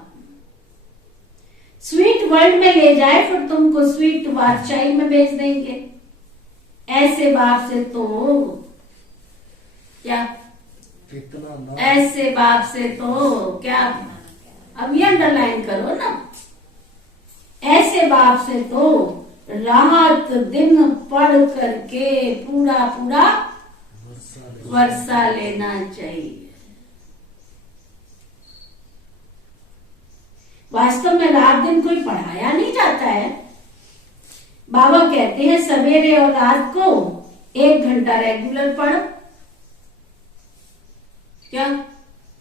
स्वीट वर्ल्ड में ले जाए फिर तुमको स्वीट बादशाही में भेज देंगे। ऐसे बाप से तो क्या, कितना ना ऐसे बाप से तो क्या, अब ये अंडरलाइन करो ना, ऐसे बाप से तो रात दिन पढ़ करके पूरा पूरा वर्षा लेना चाहिए। वास्तव में रात दिन कोई पढ़ाया नहीं जाता है। बाबा कहते हैं सवेरे और रात को 1 घंटा रेगुलर पढ़ो। क्या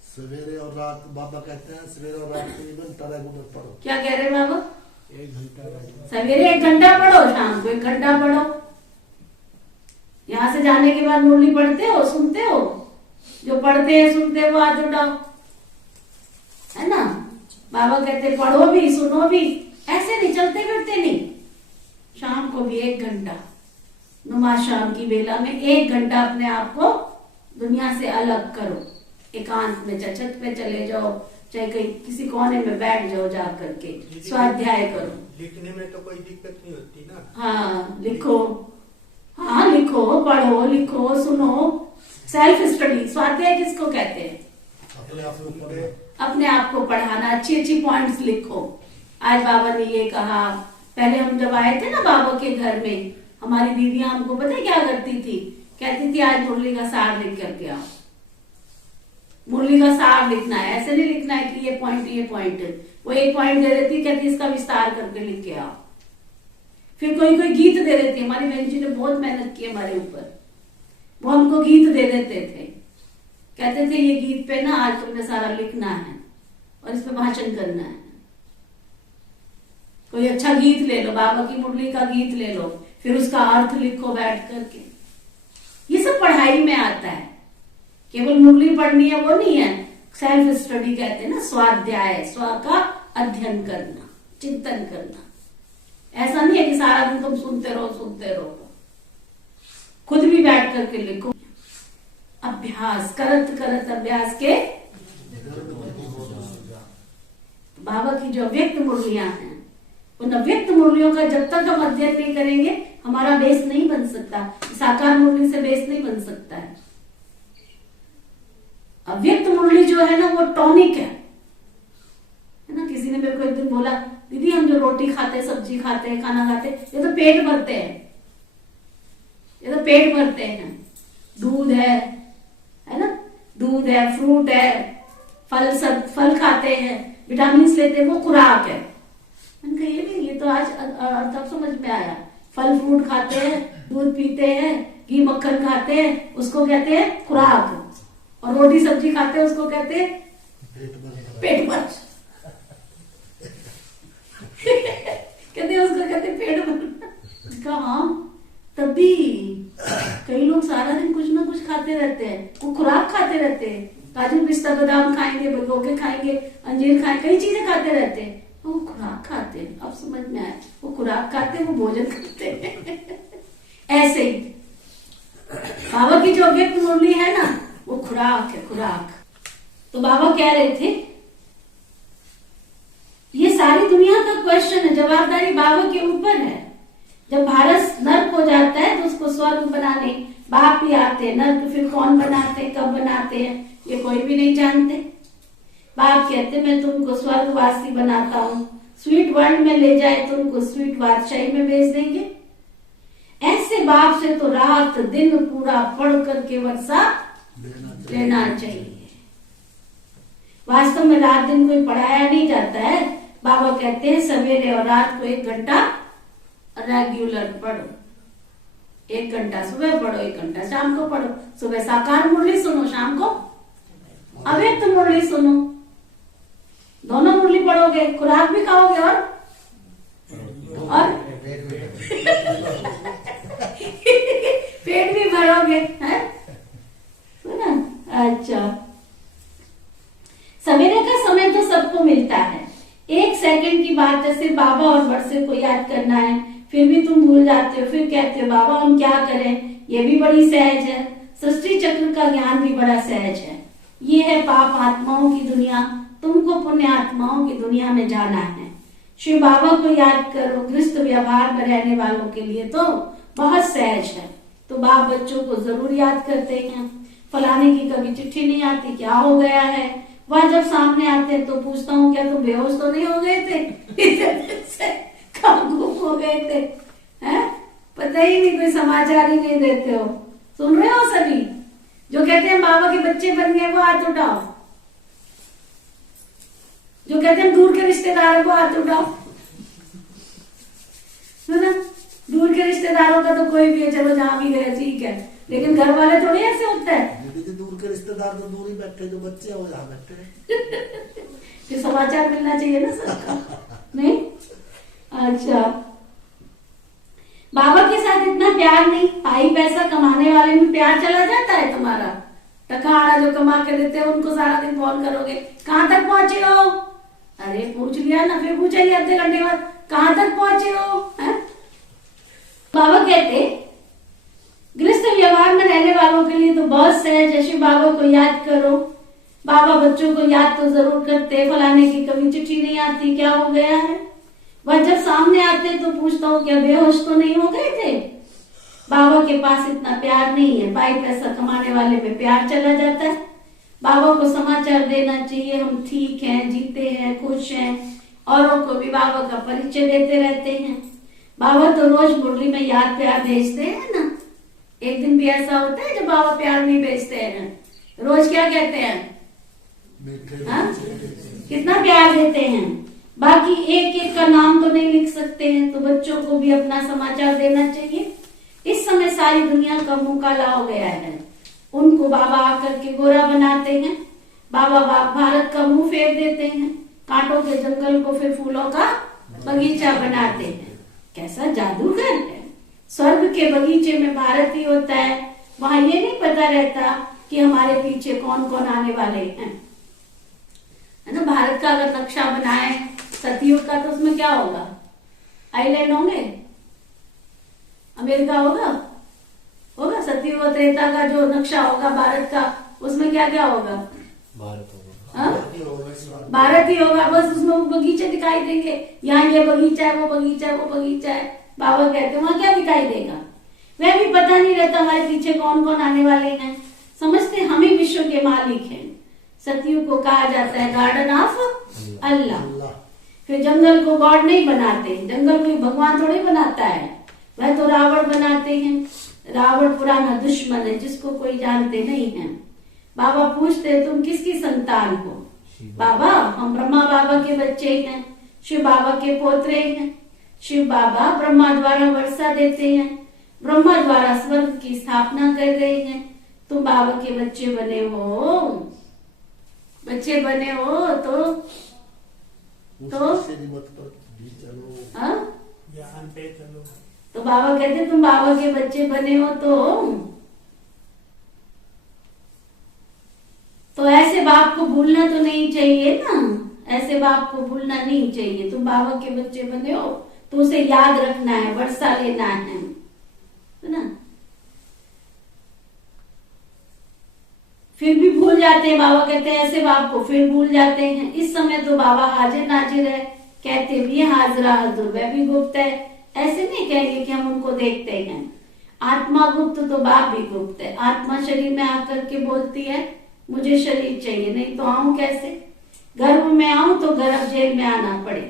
सवेरे और रात, बाबा कहते हैं सवेरे और रात को 1 घंटा रेगुलर पढ़ो। क्या कह रहे हैं बाबा? 1 घंटा सवेरे 1 घंटा पढ़ो, शाम को 1 घंटा पढ़ो। यहां से जाने के बाद मुरली पढ़ते हो, सुनते हो? जो पढ़ते हैं सुनते हैं वो हाथ उठाओ, है ना? बाबा कहते पढ़ो भी सुनो भी, ऐसे नहीं चलते फिरते नहीं। शाम को भी 1 घंटा, नमाज शाम की बेला में 1 घंटा अपने आप को दुनिया से अलग करो। एकांत में छत पे चले जाओ, चाहे कहीं किसी कोने में बैठ जाओ, जा करके स्वाध्याय करो। लिखने में तो कोई दिक्कत नहीं होती ना। हाँ लिखो, हाँ लिखो, पढ़ो, लिखो, सुनो। सेल्फ स्टडी, स्वाध्याय किसको कहते हैं? अपने आप में पढ़े, अपने आप को पढ़ाना, अच्छी अच्छी पॉइंट्स लिखो। आज बाबा ने ये कहा, पहले हम जब आए थे ना बाबा के घर में, हमारी दीदियां हमको पता है क्या करती थी? कहती थी आज मुरली का सार लिख करके आओ। मुरली का सार लिखना है, ऐसे नहीं लिखना है कि ये पॉइंट। वो एक पॉइंट दे देती, कहती इसका विस्तार करके लिख के आओ। फिर कोई कोई गीत दे देती, हमारी बहन जी ने बहुत मेहनत की हमारे ऊपर, वो हमको गीत दे देते थे, कहते थे ये गीत पे ना आज तुमने सारा लिखना है और इस पे भाषण करना है। कोई अच्छा गीत ले लो, बाबा की मुरली का गीत ले लो, फिर उसका अर्थ लिखो बैठ करके। ये सब पढ़ाई में आता है, केवल मुरली पढ़नी है वो नहीं है। सेल्फ स्टडी कहते हैं ना, स्वाध्याय, स्व का अध्ययन करना, चिंतन करना। ऐसा नहीं है कि सारा दिन तुम सुनते रहो, खुद भी बैठ करके लिखो। अभ्यास करत करत अभ्यास के बाबा की जो व्यक्त मुरलियां हैं, उन अव्यक्त मुरलियों का जब तक हम अध्ययन नहीं करेंगे हमारा बेस नहीं बन सकता। साकार मुरली से बेस नहीं बन सकता है। अव्यक्त मुरली जो है ना वो टॉनिक है ना। किसी ने मेरे को एक दिन बोला, दीदी हम जो रोटी खाते, सब्जी खाते, खाना खाते, ये तो पेट भरते हैं, ये तो पेट भरते हैं। दूध है ना, दूध है, फ्रूट है, फल खाते हैं, विटामिन लेते हैं, वो खुराक है। मैंने कहा ये तो आज तब समझ में आया। फल फ्रूट खाते हैं, दूध पीते हैं, घी मक्खन खाते हैं, उसको कहते हैं खुराक। और रोटी सब्जी खाते हैं, उसको कहते हैं पेट भर। कहते हैं उसको कहते हैं पेट भर। कहा हाँ, तभी कई लोग सारा दिन कुछ ना कुछ खाते रहते हैं, वो खुराक खाते रहते हैं। काजू पिस्ता बादाम खाएंगे, भिगो के खाएंगे, अंजीर खाएंगे, कई चीजें खाते रहते हैं, वो खुराक खाते हैं। अब समझ में आया, वो खुराक खाते हैं, वो भोजन करते हैं। ऐसे ही बाबा की जो अव्यक्त मुरली है ना, वो खुराक है, खुराक। तो बाबा कह रहे थे ये सारी दुनिया का क्वेश्चन है, जवाबदारी बाबा के ऊपर है। जब भारत नर्क हो जाता है तो उसको स्वर्ग बनाने बाप ही आते हैं। नर्क फिर कौन बनाते, कब बनाते हैं, ये कोई भी नहीं जानते। बाप कहते मैं तुमको स्वर्गवासी बनाता हूँ, स्वीट वर्ल्ड में ले जाए तुमको स्वीट बादशाही में भेज देंगे। ऐसे बाप से तो रात दिन पूरा पढ़ करके वर्षा लेना चाहिए। वास्तव में रात दिन कोई पढ़ाया नहीं जाता है। बाबा कहते हैं सवेरे और रात को 1 घंटा रेगुलर पढ़ो। 1 घंटा सुबह पढ़ो, 1 घंटा शाम को पढ़ो। सुबह साकार मुरली सुनो, शाम को अव्यक्त मुरली सुनो। दोनों मुरली पढ़ोगे, खुराक भी खाओगे और पेट भी भरोगे, है ना? अच्छा, सवेरे का समय तो सबको मिलता है। 1 सेकंड की बात है, सिर्फ बाबा और वर्षे को याद करना है, फिर भी तुम भूल जाते हो। फिर कहते हो बाबा हम क्या करें, ये भी बड़ी सहज है। सृष्टि चक्र का ज्ञान भी बड़ा सहज है। ये है पाप आत्माओं की दुनिया, तुमको पुण्य आत्माओं की दुनिया में जाना है। शिव बाबा को याद करो। गृहस्थ व्यवहार में रहने वालों के लिए तो बहुत सहज है। तो बाप बच्चों को जरूर याद करते हैं। फलाने की कभी चिट्ठी नहीं आती, क्या हो गया है। वह जब सामने आते हैं तो पूछता हूँ क्या तुम बेहोश तो नहीं हो गए थे, इतने दिन से कहाँ गुम हो गए थे, हैं? पता ही नहीं, कोई समाचार ही नहीं देते हो। सुन रहे हो सभी जो कहते हैं बाबा के बच्चे बन गए, वो हाथ उठाओ। जो कहते हैं दूर के रिश्तेदारों को हाथ उठाओ। है ना, दूर के रिश्तेदारों का तो कोई भी है, चलो जहां भी गए ठीक है, लेकिन घर वाले थोड़ी ऐसे होते हैं। दीदी दूर के रिश्तेदार तो दूर ही बैठे, जो बच्चे हो जहाँ बैठे। कि समाचार मिलना चाहिए ना सबका, नहीं? अच्छा, बाबा के साथ इतना प्यार नहीं। भाई पैसा कमाने वाले में प्यार चला जाता है तुम्हारा। टकाड़ा जो कमा के देते हैं उनको सारा दिन फोन करोगे, कहाँ तक पहुंचे हो? अरे पूछ लिया ना, फिर पूछेंगे आधे घंटे बाद, कहाँ तक पहुंचे हो? है? बाबा कहते गृहस्थ व्यवहार में रहने वालों के लिए तो बहुत सहज है। शिव बाबा को याद करो। बाबा बच्चों को याद तो जरूर करते। फलाने की कभी चिट्ठी नहीं आती, क्या हो गया है। वह जब सामने आते तो पूछता हूँ क्या बेहोश तो नहीं हो गए थे। बाबा के पास इतना प्यार नहीं है। भाई पैसा कमाने वाले में प्यार चला जाता है। बाबा को समाचार देना चाहिए, हम ठीक हैं, जीते हैं, खुश हैं। औरों को भी बाबा का परिचय देते रहते हैं। बाबा तो रोज मुरली में याद प्यार भेजते हैं ना। एक दिन भी ऐसा होता है जब बाबा प्यार नहीं भेजते हैं। रोज क्या कहते हैं, हाँ? कितना प्यार देते हैं। बाकी एक एक का नाम तो नहीं लिख सकते हैं, तो बच्चों को भी अपना समाचार देना चाहिए। इस समय सारी दुनिया का मुंह काला हो गया है। उनको बाबा आकर के गोरा बनाते हैं। बाबा भारत का मुंह फेर देते हैं। कांटों के जंगल को फिर फूलों का बगीचा बनाते हैं। कैसा जादूगर है। स्वर्ग के बगीचे में भारत ही होता है। वहां ये नहीं पता रहता कि हमारे पीछे कौन कौन आने वाले हैं, है ना। भारत का अगर नक्शा बनाए सतयुग का, तो उसमें क्या होगा? आइलैंड होंगे, अमेरिका होगा सतयुग और त्रेता का जो नक्शा होगा भारत का, उसमें क्या क्या होगा? भारत होगा। भारत ही होगा। बस उसमें वो बगीचे दिखाई देंगे। यहाँ ये बगीचा है, वो बगीचा है, वो बगीचा है। बाबा कहते हैं वहां क्या दिखाई देगा? वह भी पता नहीं रहता हमारे पीछे कौन कौन आने वाले हैं। समझते हम ही विश्व के मालिक हैं। सतयुग को कहा जाता है गार्डन ऑफ अल्लाह। फिर जंगल को गॉड नहीं बनाते। जंगल को भगवान थोड़ी बनाता है, वह तो रावण बनाते हैं। रावण पुराना दुश्मन है जिसको कोई जानते नहीं है। बाबा पूछते तुम किसकी संतान हो? बाबा हम ब्रह्मा बाबा के बच्चे हैं, शिव बाबा के पोत्रे हैं। शिव बाबा ब्रह्मा द्वारा वर्षा देते हैं, ब्रह्मा द्वारा स्वर्ग की स्थापना कर रहे हैं। तुम बाबा के बच्चे बने हो, बच्चे बने हो तो हाँ? ज्ञान पे चलो। तो बाबा कहते तुम बाबा के बच्चे बने हो तो ऐसे बाप को भूलना तो नहीं चाहिए ना। ऐसे बाप को भूलना नहीं चाहिए। तुम बाबा के बच्चे बने हो तो उसे याद रखना है, वर्षा लेना है ना। फिर भी भूल जाते हैं। बाबा कहते हैं ऐसे बाप को फिर भूल जाते हैं। इस समय तो बाबा हाजिर नाजिर है, कहते भी हाजरा हजूर, वह भी गुप्त है। ऐसे नहीं कहेंगे कि हम उनको देखते हैं। आत्मा गुप्त तो बाप भी गुप्त है। आत्मा शरीर में आकर के बोलती है मुझे शरीर चाहिए, नहीं तो आऊं कैसे? गर्भ में आऊं तो गर्भ जेल में आना पड़े।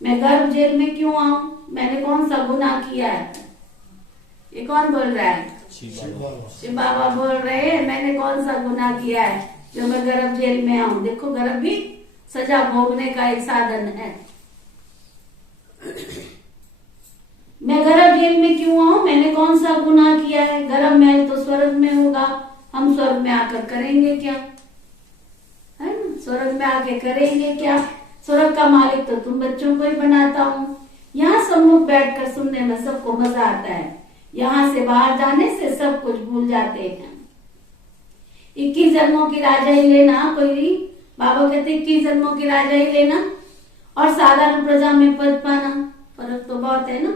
मैं गर्भ जेल में क्यों आऊं? मैंने कौन सा गुनाह किया है? ये कौन बोल रहा है? शिव बाबा बोल रहे हैं मैंने कौन सा गुनाह किया है जो मैं गर्भ जेल में आऊं। देखो गर्भ भी सजा भोगने का एक साधन है। मैं गर्भ जेल में क्यों आऊं? मैंने कौन सा गुनाह किया है? गर्भ महल तो स्वर्ग में होगा, हम स्वर्ग में आकर करेंगे क्या? है ना, स्वर्ग में आके करेंगे क्या? स्वर्ग का मालिक तो तुम बच्चों को ही बनाता हूँ। यहाँ सब लोग बैठकर सुनने में सबको मजा आता है। यहाँ से बाहर जाने से सब कुछ भूल जाते हैं। 21 जन्मों की राजाई लेना, कोई बाबा कहते 21 जन्मों की राजाई लेना और साधारण प्रजा में पद पाना, फर्क तो बहुत है ना।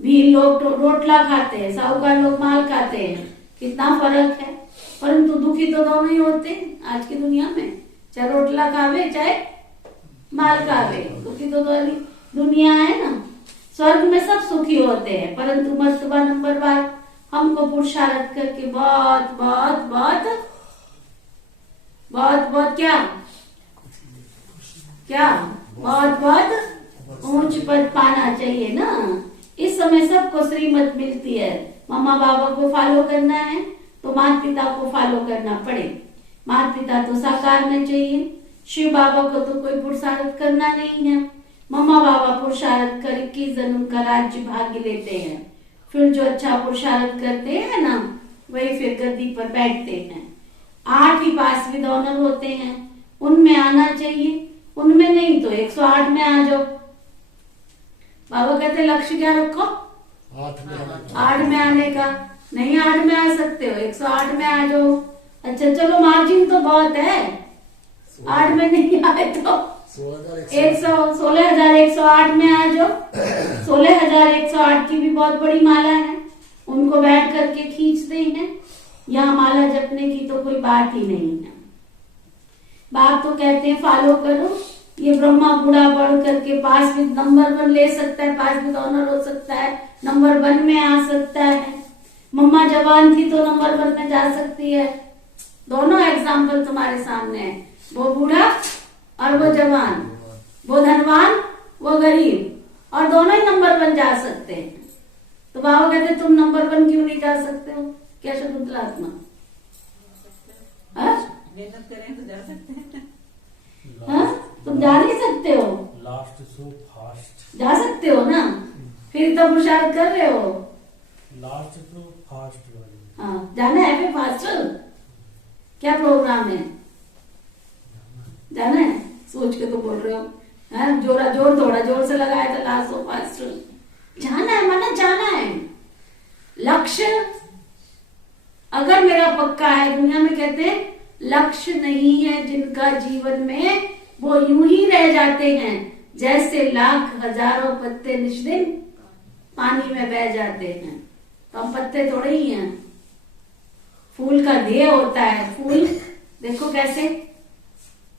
भीड़ लोग रोटला खाते हैं, साहूकार लोग माल खाते हैं, कितना फर्क है। परंतु दुखी तो दोनों ही होते हैं आज की दुनिया में, चाहे रोटला खावे चाहे माल खावे, दुखी तो दोनों ही। दुनिया है ना, स्वर्ग में सब सुखी होते हैं, परंतु मर्तबा नंबर 1 हमको पुरुषार्थ करके बहुत बहुत बहुत बहुत बहुत क्या क्या बहुत बहुत ऊंच पद पाना चाहिए ना। इस समय सबको श्रीमत मिलती है, मम्मा बाबा को फॉलो करना है तो माता पिता को फॉलो करना पड़े। माता पिता तो साकारना चाहिए, शिव बाबा को तो कोई पुरुषार्थ करना नहीं है। मम्मा बाबा पुरुषार्थ कर 21 जन्म का राज्य भाग्य लेते हैं, फिर जो अच्छा पुरुषार्थ करते हैं ना वही फिर गद्दी पर बैठते हैं। 8 ही पास विद ऑनर होते हैं, उनमें आना चाहिए, उनमें नहीं तो 108 में आ जाओ। बाबा कहते लक्ष्य क्या रखो, 8 में आने का। नहीं 8 में आ सकते हो, 108 में आ जाओ। अच्छा चलो मार्जिन तो बहुत है, 8 में नहीं आए तो 16,108 में आ जाओ। 16,108 की भी बहुत बड़ी माला है, उनको बैठ करके खींचते हैं। यहाँ माला जपने की तो कोई बात ही नहीं है। बाप तो कहते हैं फॉलो करो। ये ब्रह्मा बूढ़ा बढ़ करके पास विद नंबर 1 ले सकता है, पास विद ऑनर हो सकता है, नंबर 1 में आ सकता है। मम्मा जवान थी तो नंबर 1 में जा सकती है। दोनों एग्जाम्पल तुम्हारे सामने है, वो बूढ़ा और वो जवान, वो धनवान वो गरीब, और दोनों ही नंबर 1 जा सकते हैं। तो बाबा कहते तुम नंबर 1 क्यों नहीं जा सकते हो? क्या शकुंतलात्मा, मेहनत करें तो जा सकते हैं। तुम जा नहीं सकते हो? लास्ट सो फास्ट, जा सकते हो ना, फिर तो पुरुषार्थ कर रहे हो। लास्ट तो फास्ट वाली। हाँ जाना है फिर फास्ट। क्या प्रोग्राम है? जाना है? सोच के तो बोल रहे हो, जोर थोड़ा जोर से लगाया था लास्ट सो फास्ट। जाना है माना जाना है। लक्ष्य अगर मेरा पक्का है, दुनिया में कहते हैं लक्ष्य नहीं है जिनका जीवन में, वो यूं ही रह जाते हैं जैसे लाख हजारों पत्ते निष्दिन पानी में बह जाते हैं। तो हम पत्ते थोड़े ही हैं। फूल का ध्येय होता है, फूल देखो कैसे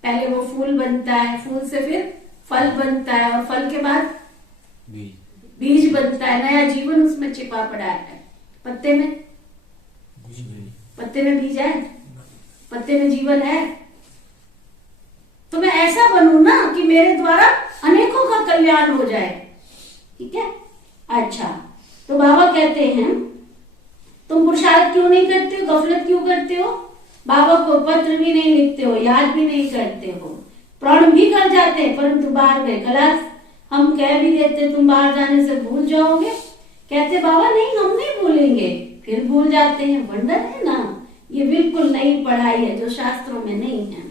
पहले वो फूल बनता है, फूल से फिर फल बनता है, और फल के बाद बीज बनता है, नया जीवन उसमें छिपा पड़ा है। पत्ते में बीज है, पत्ते में जीवन है। तो मैं ऐसा बनूं ना कि मेरे द्वारा अनेकों का कल्याण हो जाए। ठीक है, अच्छा तो बाबा कहते हैं तुम पुरुषार्थ क्यों नहीं करते हो, गफलत क्यों करते हो? बाबा को पत्र भी नहीं लिखते हो, याद भी नहीं करते हो, प्रण भी कर जाते हैं, परंतु बाहर गए क्लास हम कह भी देते तुम बाहर जाने से भूल जाओगे, कहते बाबा नहीं हम नहीं भूलेंगे, फिर भूल जाते हैं। वंडर है ना, ये बिल्कुल नई पढ़ाई है जो शास्त्रों में नहीं है।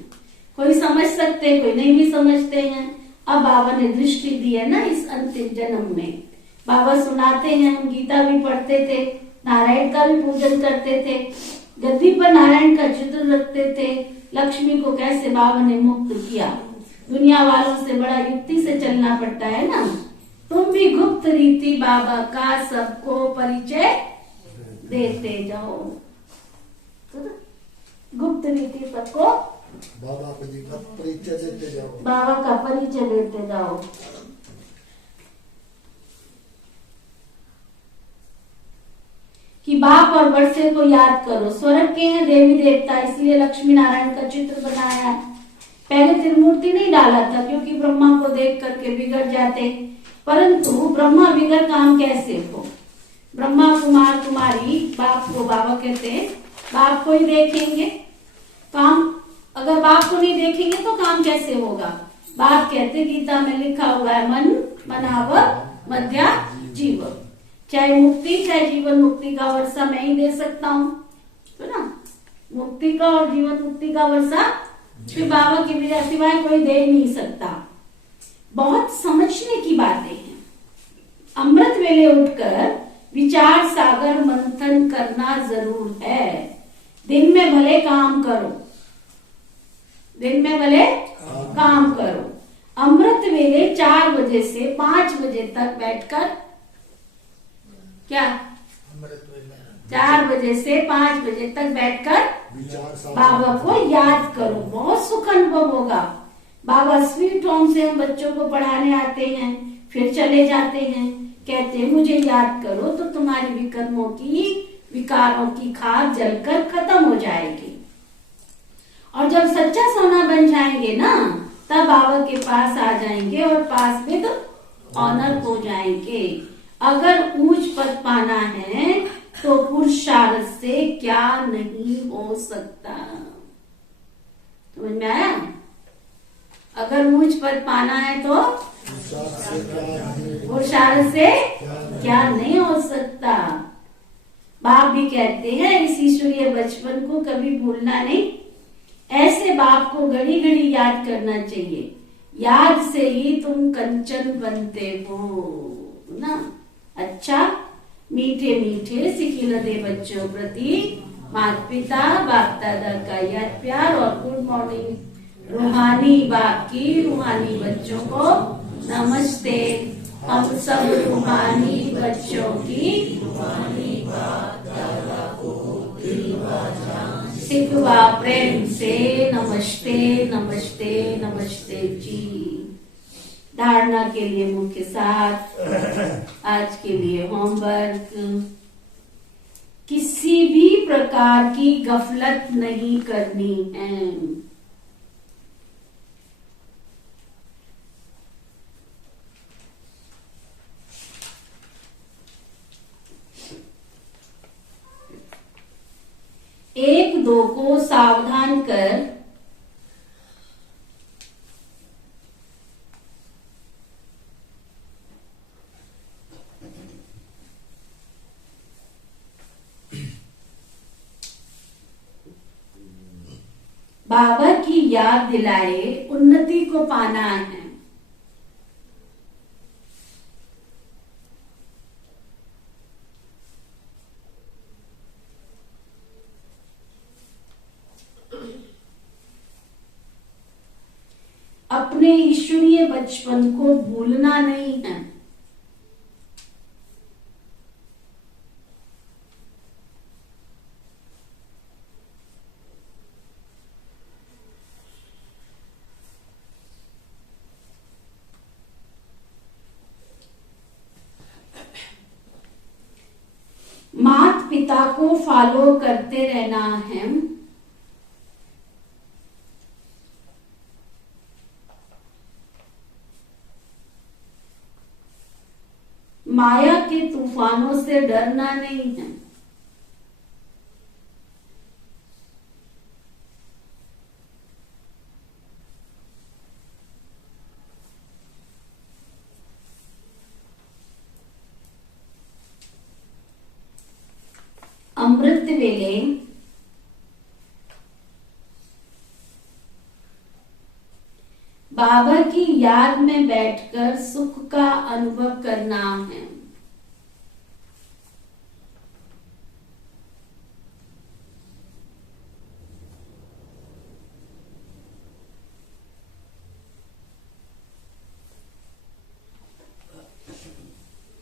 कोई समझ सकते हैं, कोई नहीं भी समझते हैं। अब बाबा ने दृष्टि दी है ना इस अंतिम जन्म में। बाबा सुनाते हैं, हम गीता भी पढ़ते थे, नारायण का भी पूजन करते थे, गद्दी पर नारायण का चित्र रखते थे, लक्ष्मी को कैसे बाबा ने मुक्त किया। दुनिया वालों से बड़ा युक्ति से चलना पड़ता है ना। तुम भी गुप्त रीति बाबा का सबको परिचय देते जाओ, गुप्त रीति सबको बाबा को जी का परिचय देते जाओ, बाबा का परिचय देते जाओ। कि बाप और वर्षे को याद करो, स्वर्ग के हैं देवी देवता, इसलिए लक्ष्मी नारायण का चित्र बनाया है। पहले त्रिमूर्ति नहीं डाला था क्योंकि ब्रह्मा को देख करके बिगड़ जाते, परंतु ब्रह्मा बिगड़ काम कैसे हो। ब्रह्मा कुमार कुमारी बाप को बाबा कहते हैं बाप को ही देखेंगे काम, अगर बाप को नहीं देखेंगे तो काम कैसे होगा। बाप कहते गीता में लिखा हुआ है मन मनाव मध्या जीव, चाहे मुक्ति चाहे जीवन मुक्ति का वर्षा मैं ही दे सकता हूँ, तो ना मुक्ति का और जीवन मुक्ति का वर्षा फिर बाबा की विजय सिवाय कोई दे नहीं सकता। बहुत समझने की बातें हैं। अमृत वेले उठकर विचार सागर मंथन करना जरूर है। दिन में भले काम करो, दिन में भले काम करो। अमृत वेले 4 बजे से 5 बजे तक बैठकर क्या 4 बजे से 5 बजे तक बैठकर बाबा को याद करो, बहुत सुख अनुभव होगा। बाबा स्वीट होम से हम बच्चों को पढ़ाने आते हैं, फिर चले जाते हैं, कहते हैं मुझे याद करो तो तुम्हारी विकर्मों की, विकारों की खाद जलकर खत्म हो जाएगी। और जब सच्चा सोना बन जाएंगे ना, तब बाबा के पास आ जाएंगे और पास में तो ऑनर हो जाएंगे। अगर ऊंच पद पाना है तो पुरुषार्थ से क्या नहीं हो सकता। समझ में आया? अगर ऊंच पद पाना है तो पुरुषार्थ से क्या नहीं हो सकता। बाप भी कहते हैं इस ईश्वरीय बचपन को कभी भूलना नहीं। ऐसे बाप को घड़ी घड़ी याद करना चाहिए। याद से ही तुम कंचन बनते हो ना। अच्छा, मीठे मीठे सिखिलदे बच्चों प्रति माता पिता बाप दादा का याद प्यार और गुड मॉर्निंग रूहानी बाप की रूहानी बच्चों को नमस्ते। हम सब रूहानी बच्चों की रूहानी बाप दादा को सिखवा प्रेम से नमस्ते नमस्ते नमस्ते जी। धारणा के लिए मुख्य साथ, आज के लिए होमवर्क, किसी भी प्रकार की गफलत नहीं करनी है। एक दो को सावधान कर बाबा की याद दिलाए उन्नति को पाना है। अपने ईश्वरीय बचपन को भूलना नहीं है। माता पिता को फॉलो करते रहना है। माया के तूफानों से डरना नहीं है। अमृत वेले बाबा की याद में बैठकर सुख का अनुभव करना है।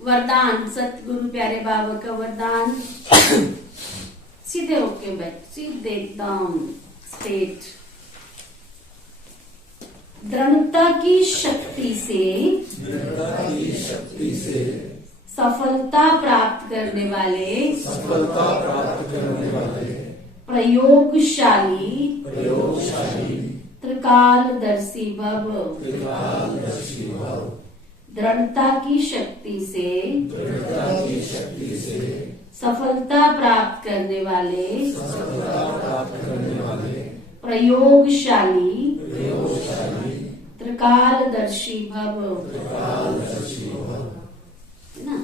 वरदान, सतगुरु प्यारे बाबा का वरदान। सीधे होके बैठ, सीधे एकदम स्ट्रेट। दृढ़ता की शक्ति से सफलता प्राप्त करने वाले प्रयोगशाली त्रिकालदर्शी भव। दृढ़ता की शक्ति से सफलता प्राप्त करने वाले प्रयोगशाली त्रिकालदर्शी भव। है ना?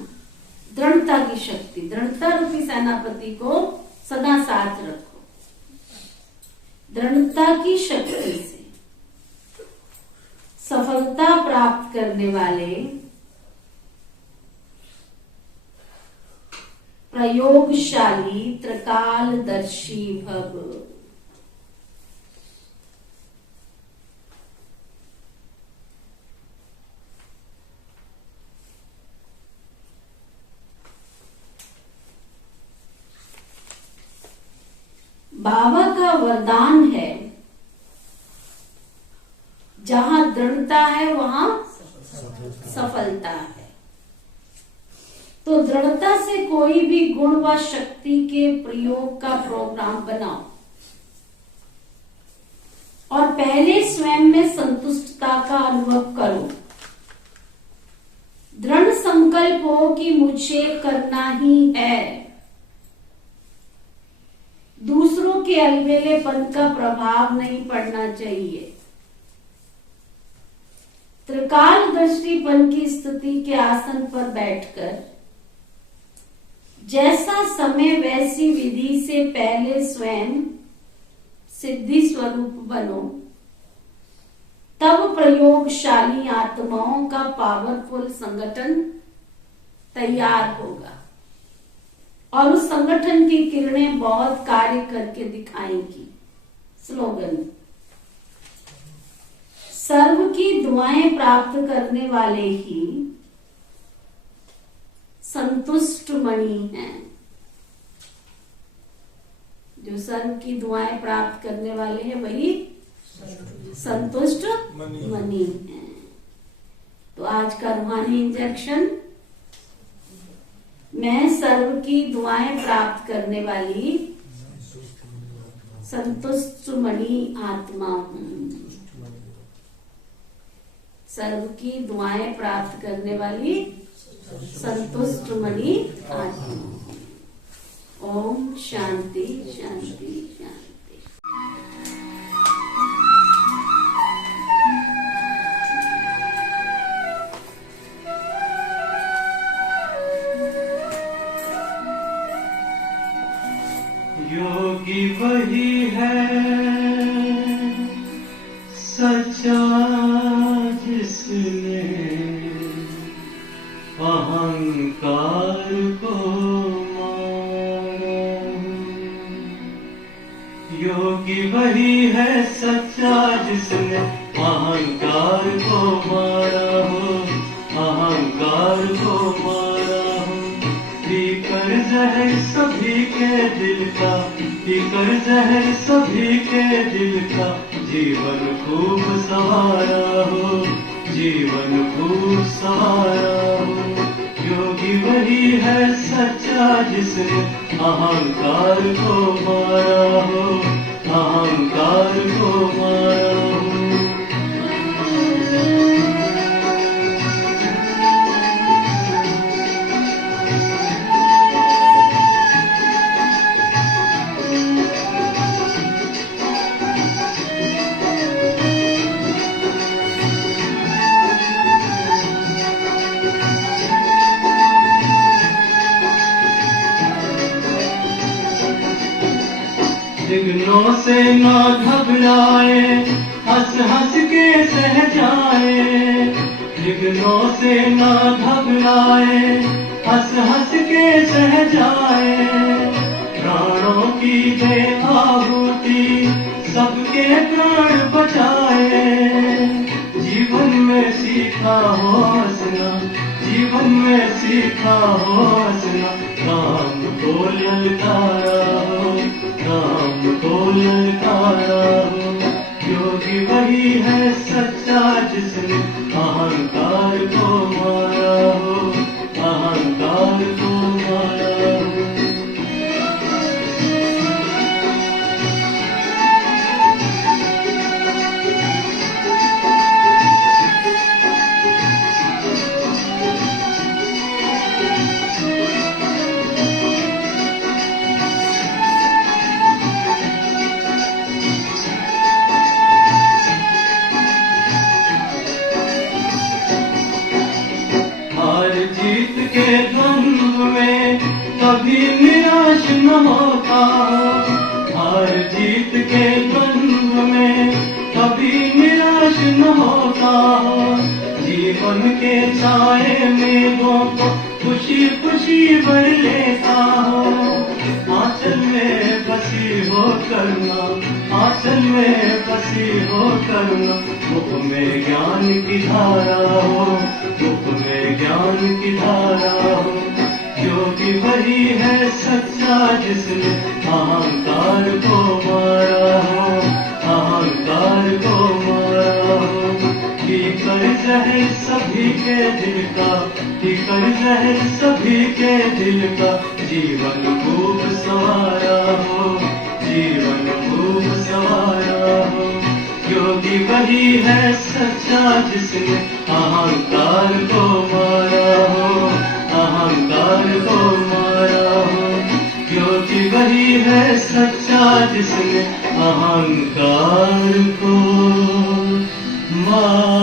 दृढ़ता की शक्ति, दृढ़ता रूपी सेनापति को सदा साथ रखो। दृढ़ता की शक्ति से सफलता प्राप्त करने वाले प्रयोगशाली त्रिकालदर्शी भव। बाबा का वरदान है, जहां दृढ़ता है वहां सफलता है। तो दृढ़ता से कोई भी गुण व शक्ति के प्रयोग का प्रोग्राम बनाओ और पहले स्वयं में संतुष्टता का अनुभव करो। दृढ़ संकल्प हो कि मुझे करना ही है। दूसरों के अलबेलेपन का प्रभाव नहीं पड़ना चाहिए। त्रिकाल दृष्टिपन की स्थिति के आसन पर बैठकर जैसा समय वैसी विधि से पहले स्वयं सिद्धि स्वरूप बनो, तब प्रयोगशाली आत्माओं का पावरफुल संगठन तैयार होगा और उस संगठन की किरणें बहुत कार्य करके दिखाएंगी। स्लोगन: सर्व की दुआएं प्राप्त करने वाले ही संतुष्ट मणि हैं। जो सर्व की दुआएं प्राप्त करने वाले हैं वही संतुष्ट मणि हैं। तो आज का रूहानी इंजेक्शन: मैं सर्व की दुआएं प्राप्त करने वाली संतुष्ट मणि आत्मा हूँ। सर्व की दुआएं प्राप्त करने वाली संतुष्ट मणि आत्मा। ओम शांति शांति शांति। योगी वही है सच्चा जिसने अहंकार को मारा। योगी वही है सच्चा जिसने अहंकार को मारा हो, अहंकार को मारा हो। पीकर जहर सभी के दिल का, पीकर जहर सभी के दिल का, जीवन खूब सवारा हो, जीवन खूब सवारा हो। योगी वही है सच्चा जिसने अहंकार को मारा हो, अहंकार को मारा हो। विघ्नों से ना घबराए, हंस हंस के सह जाए। विघ्नों से ना घबराए, हंस हंस के सह जाए। प्राणों की दे आहुति, सबके प्राण बचाए। जीवन में सीखा हो हंसना, जीवन में सीखा हो हंसना। राम को ललकारा हो, राम को ललकारा हो। योगी वही है सच्चा जिसने अहंकार को मारा हो, अहंकार को मारा हो। के द्वंद्व में कभी निराश न होता। हार जीत के द्वंद्व में कभी निराश न होता। जीवन के छाए मेघों को खुशी खुशी भर लेता हो। आंचल में बसी हो करुणा, आंचल में बसी हो करुणा। मुख में ज्ञान की धारा हो, मुख में ज्ञान की धारा हो। योगी वही है सच्चा जिसने अहंकार को मारा हो, अहंकार को मारा हो। पीकर जहर सभी के दिल का, पीकर जहर सभी के दिल का, जीवन खूब सवारा हो, जीवन खूब सवारा हो। योगी वही है सच्चा जिसने अहंकार को मारा हो, अहंकार को मारा हो। योगी वही है सच्चा जिसने अहंकार को मारा